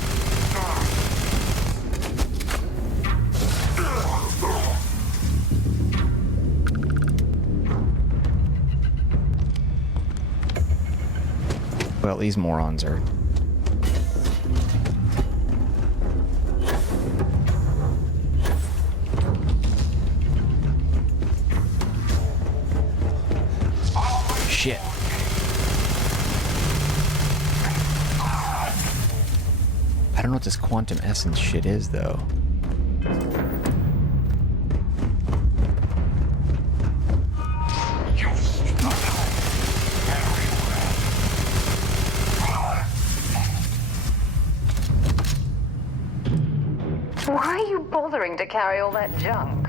Well, these morons are... Shit. I don't know what this quantum essence shit is, though. Why are you bothering to carry all that junk?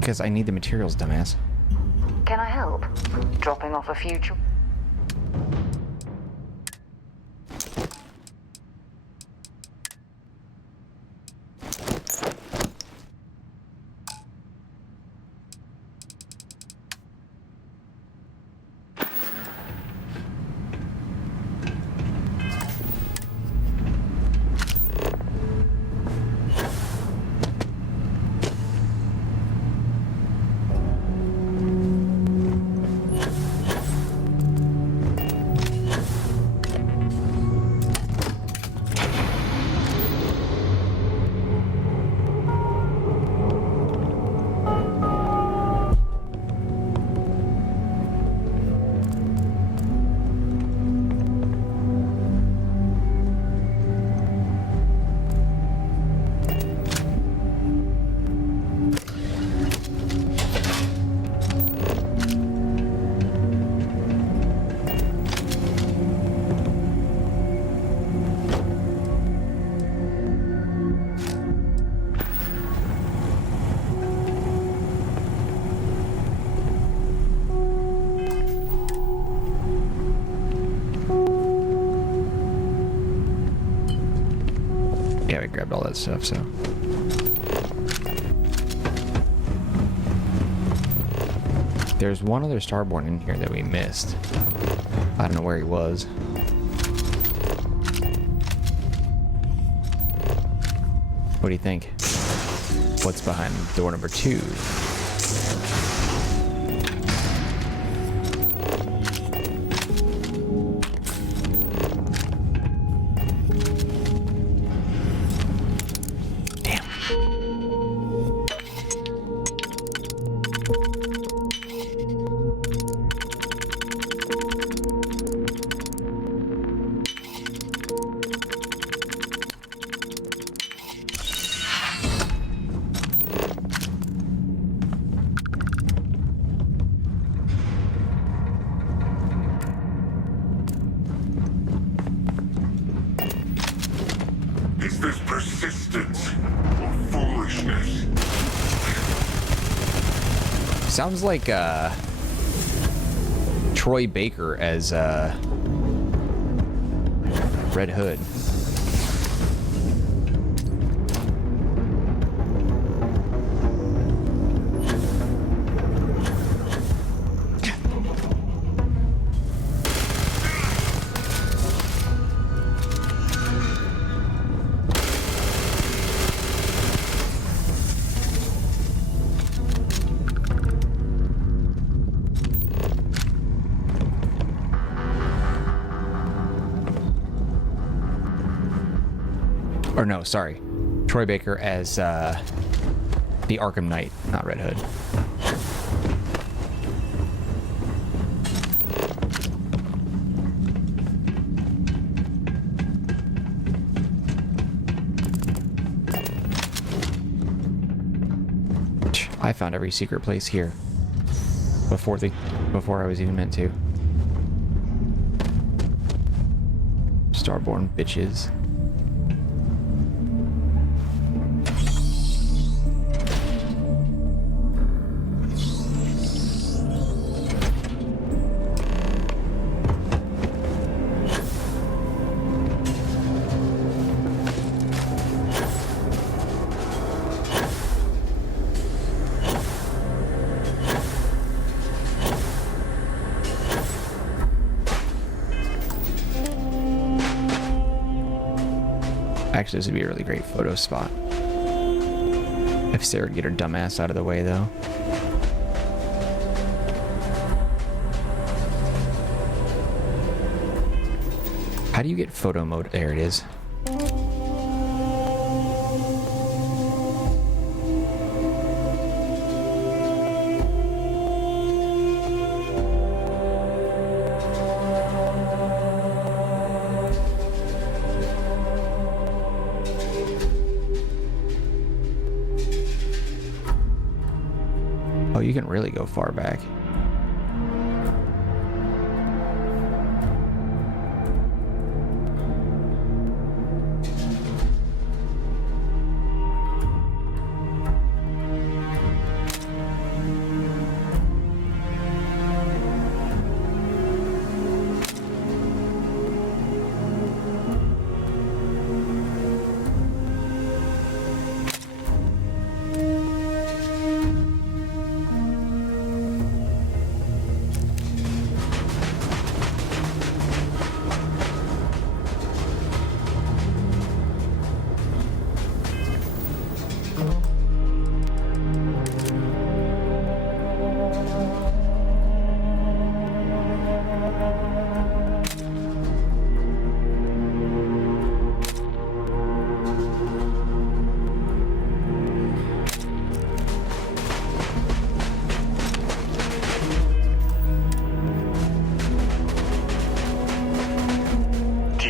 Because I need the materials, dumbass. Can I help? Dropping off a few... grabbed all that stuff, so. There's one other Starborn in here that we missed. I don't know where he was. What do you think? What's behind door number 2? Is this persistence or foolishness? Sounds like Troy Baker as Red Hood. Or no, sorry. Troy Baker as the Arkham Knight, not Red Hood. I found every secret place here before I was even meant to. Starborn bitches. Actually, this would be a really great photo spot. If Sarah would get her dumb ass out of the way, though. How do you get photo mode? There it is. Oh, you can really go far back.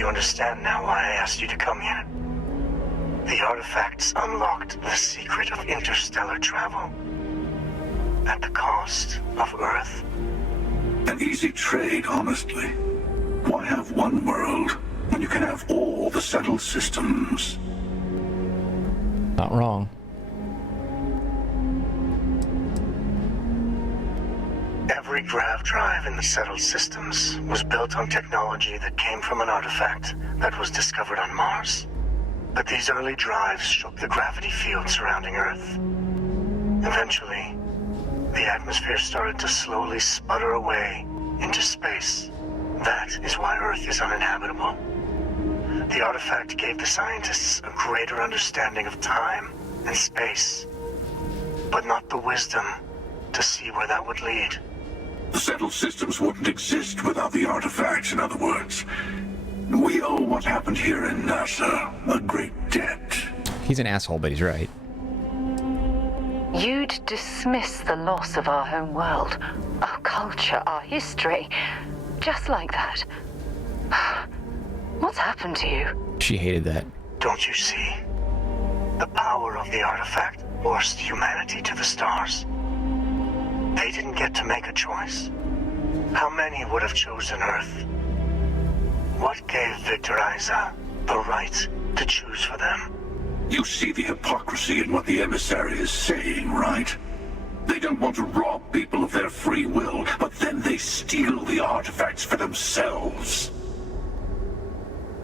Understand now why I asked you to come here. The artifacts unlocked the secret of interstellar travel at the cost of Earth. An easy trade, honestly. Why have one world when you can have all the settled systems? Not wrong. Every grav drive in the settled systems was built on technology that came from an artifact that was discovered on Mars. But these early drives shook the gravity field surrounding Earth. Eventually, the atmosphere started to slowly sputter away into space. That is why Earth is uninhabitable. The artifact gave the scientists a greater understanding of time and space, but not the wisdom to see where that would lead. The settled systems wouldn't exist without the artifacts, in other words. We owe what happened here in NASA a great debt. He's an asshole, but he's right. You'd dismiss the loss of our home world, our culture, our history, just like that. What's happened to you? She hated that. Don't you see? The power of the artifact forced humanity to the stars. They didn't get to make a choice. How many would have chosen Earth? What gave Victor Isa the right to choose for them? You see the hypocrisy in what the emissary is saying, right? They don't want to rob people of their free will, but then they steal the artifacts for themselves.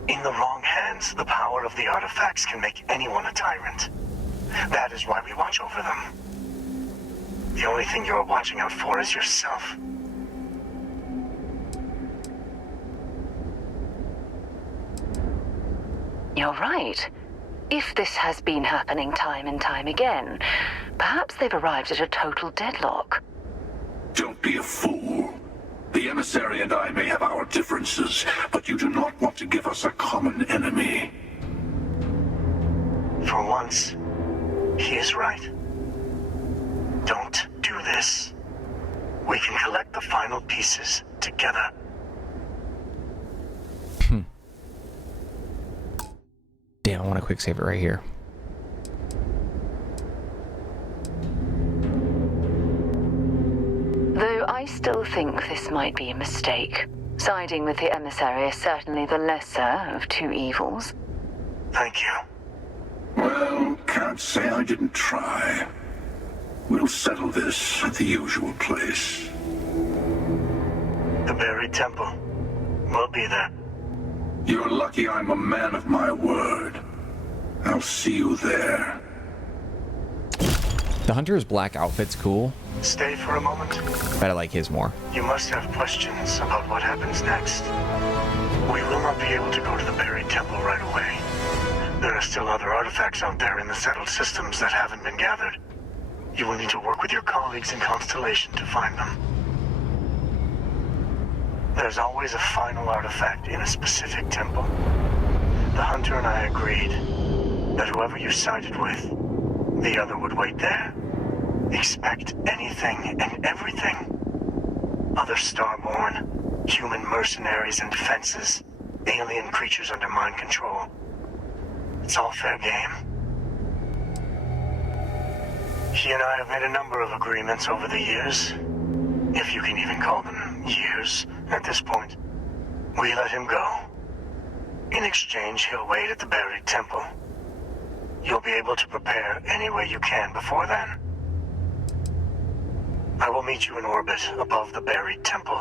In the wrong hands, the power of the artifacts can make anyone a tyrant. That is why we watch over them. The only thing you're watching out for is yourself. You're right. If this has been happening time and time again, perhaps they've arrived at a total deadlock. Don't be a fool. The emissary and I may have our differences, but you do not want to give us a common enemy. For once, he is right. Don't do this. We can collect the final pieces together. Damn, I want to quick save it right here. Though I still think this might be a mistake. Siding with the emissary is certainly the lesser of two evils. Thank you. Well, can't say I didn't try. We'll settle this at the usual place. The buried temple. We'll be there. You're lucky I'm a man of my word. I'll see you there. The Hunter's black outfit's cool, Stay for a moment. but I like his more. You must have questions about what happens next. We will not be able to go to the buried temple right away. There are still other artifacts out there in the settled systems that haven't been gathered. You will need to work with your colleagues in Constellation to find them. There's always a final artifact in a specific temple. The Hunter and I agreed that whoever you sided with, the other would wait there. Expect anything and everything. Other starborn, human mercenaries and defenses, alien creatures under mind control. It's all fair game. He and I have made a number of agreements over the years, if you can even call them years at this point. We let him go. In exchange, he'll wait at the buried temple. You'll be able to prepare any way you can before then. I will meet you in orbit above the buried temple.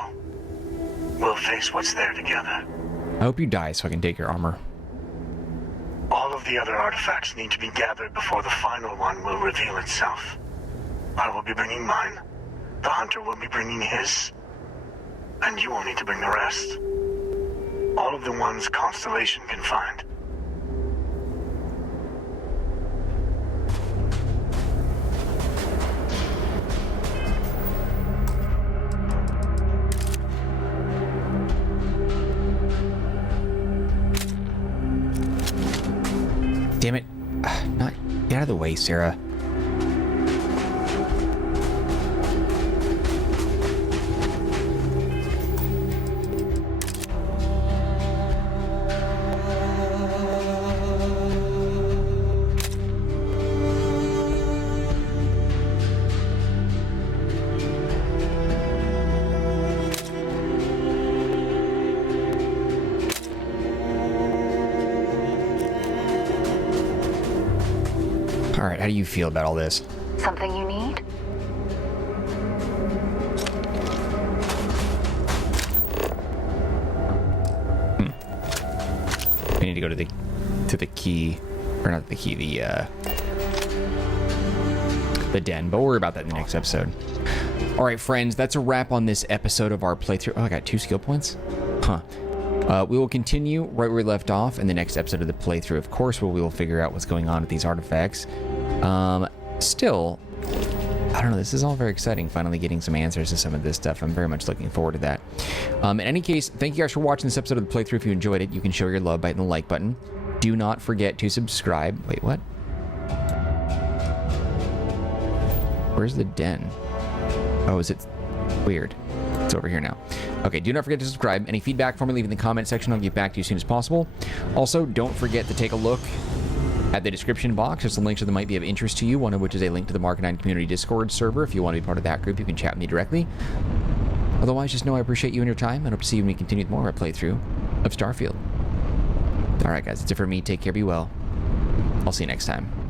We'll face what's there together. I hope you die so I can take your armor. All of the other artifacts need to be gathered before the final one will reveal itself. I will be bringing mine. The Hunter will be bringing his. And you will need to bring the rest. All of the ones Constellation can find. Damn it. Not get out of the way, Sarah. Alright, how do you feel about all this? Something you need? We need to go to the key. Or not the key, the den, but we'll worry about that in the next episode. All right, friends, that's a wrap on this episode of our playthrough. Oh, I got 2 skill points? Huh. We will continue right where we left off in the next episode of the playthrough, of course, where we will figure out what's going on with these artifacts. Still, I don't know, this is all very exciting, finally getting some answers to some of this stuff. I'm very much looking forward to that. In any case, thank you guys for watching this episode of the playthrough. If you enjoyed it, you can show your love by hitting the like button. Do not forget to subscribe. Wait, what? Where's the den? Oh, is it weird? It's over here now. Okay, do not forget to subscribe. Any feedback for me, leave in the comment section. I'll get back to you as soon as possible. Also, don't forget to take a look at the description box. There's some links that might be of interest to you, one of which is a link to the Marcanine community Discord server. If you want to be part of that group, you can chat with me directly. Otherwise, just know I appreciate you and your time, and hope to see you when we continue with more of our playthrough of Starfield. Alright guys, that's it for me. Take care, be well. I'll see you next time.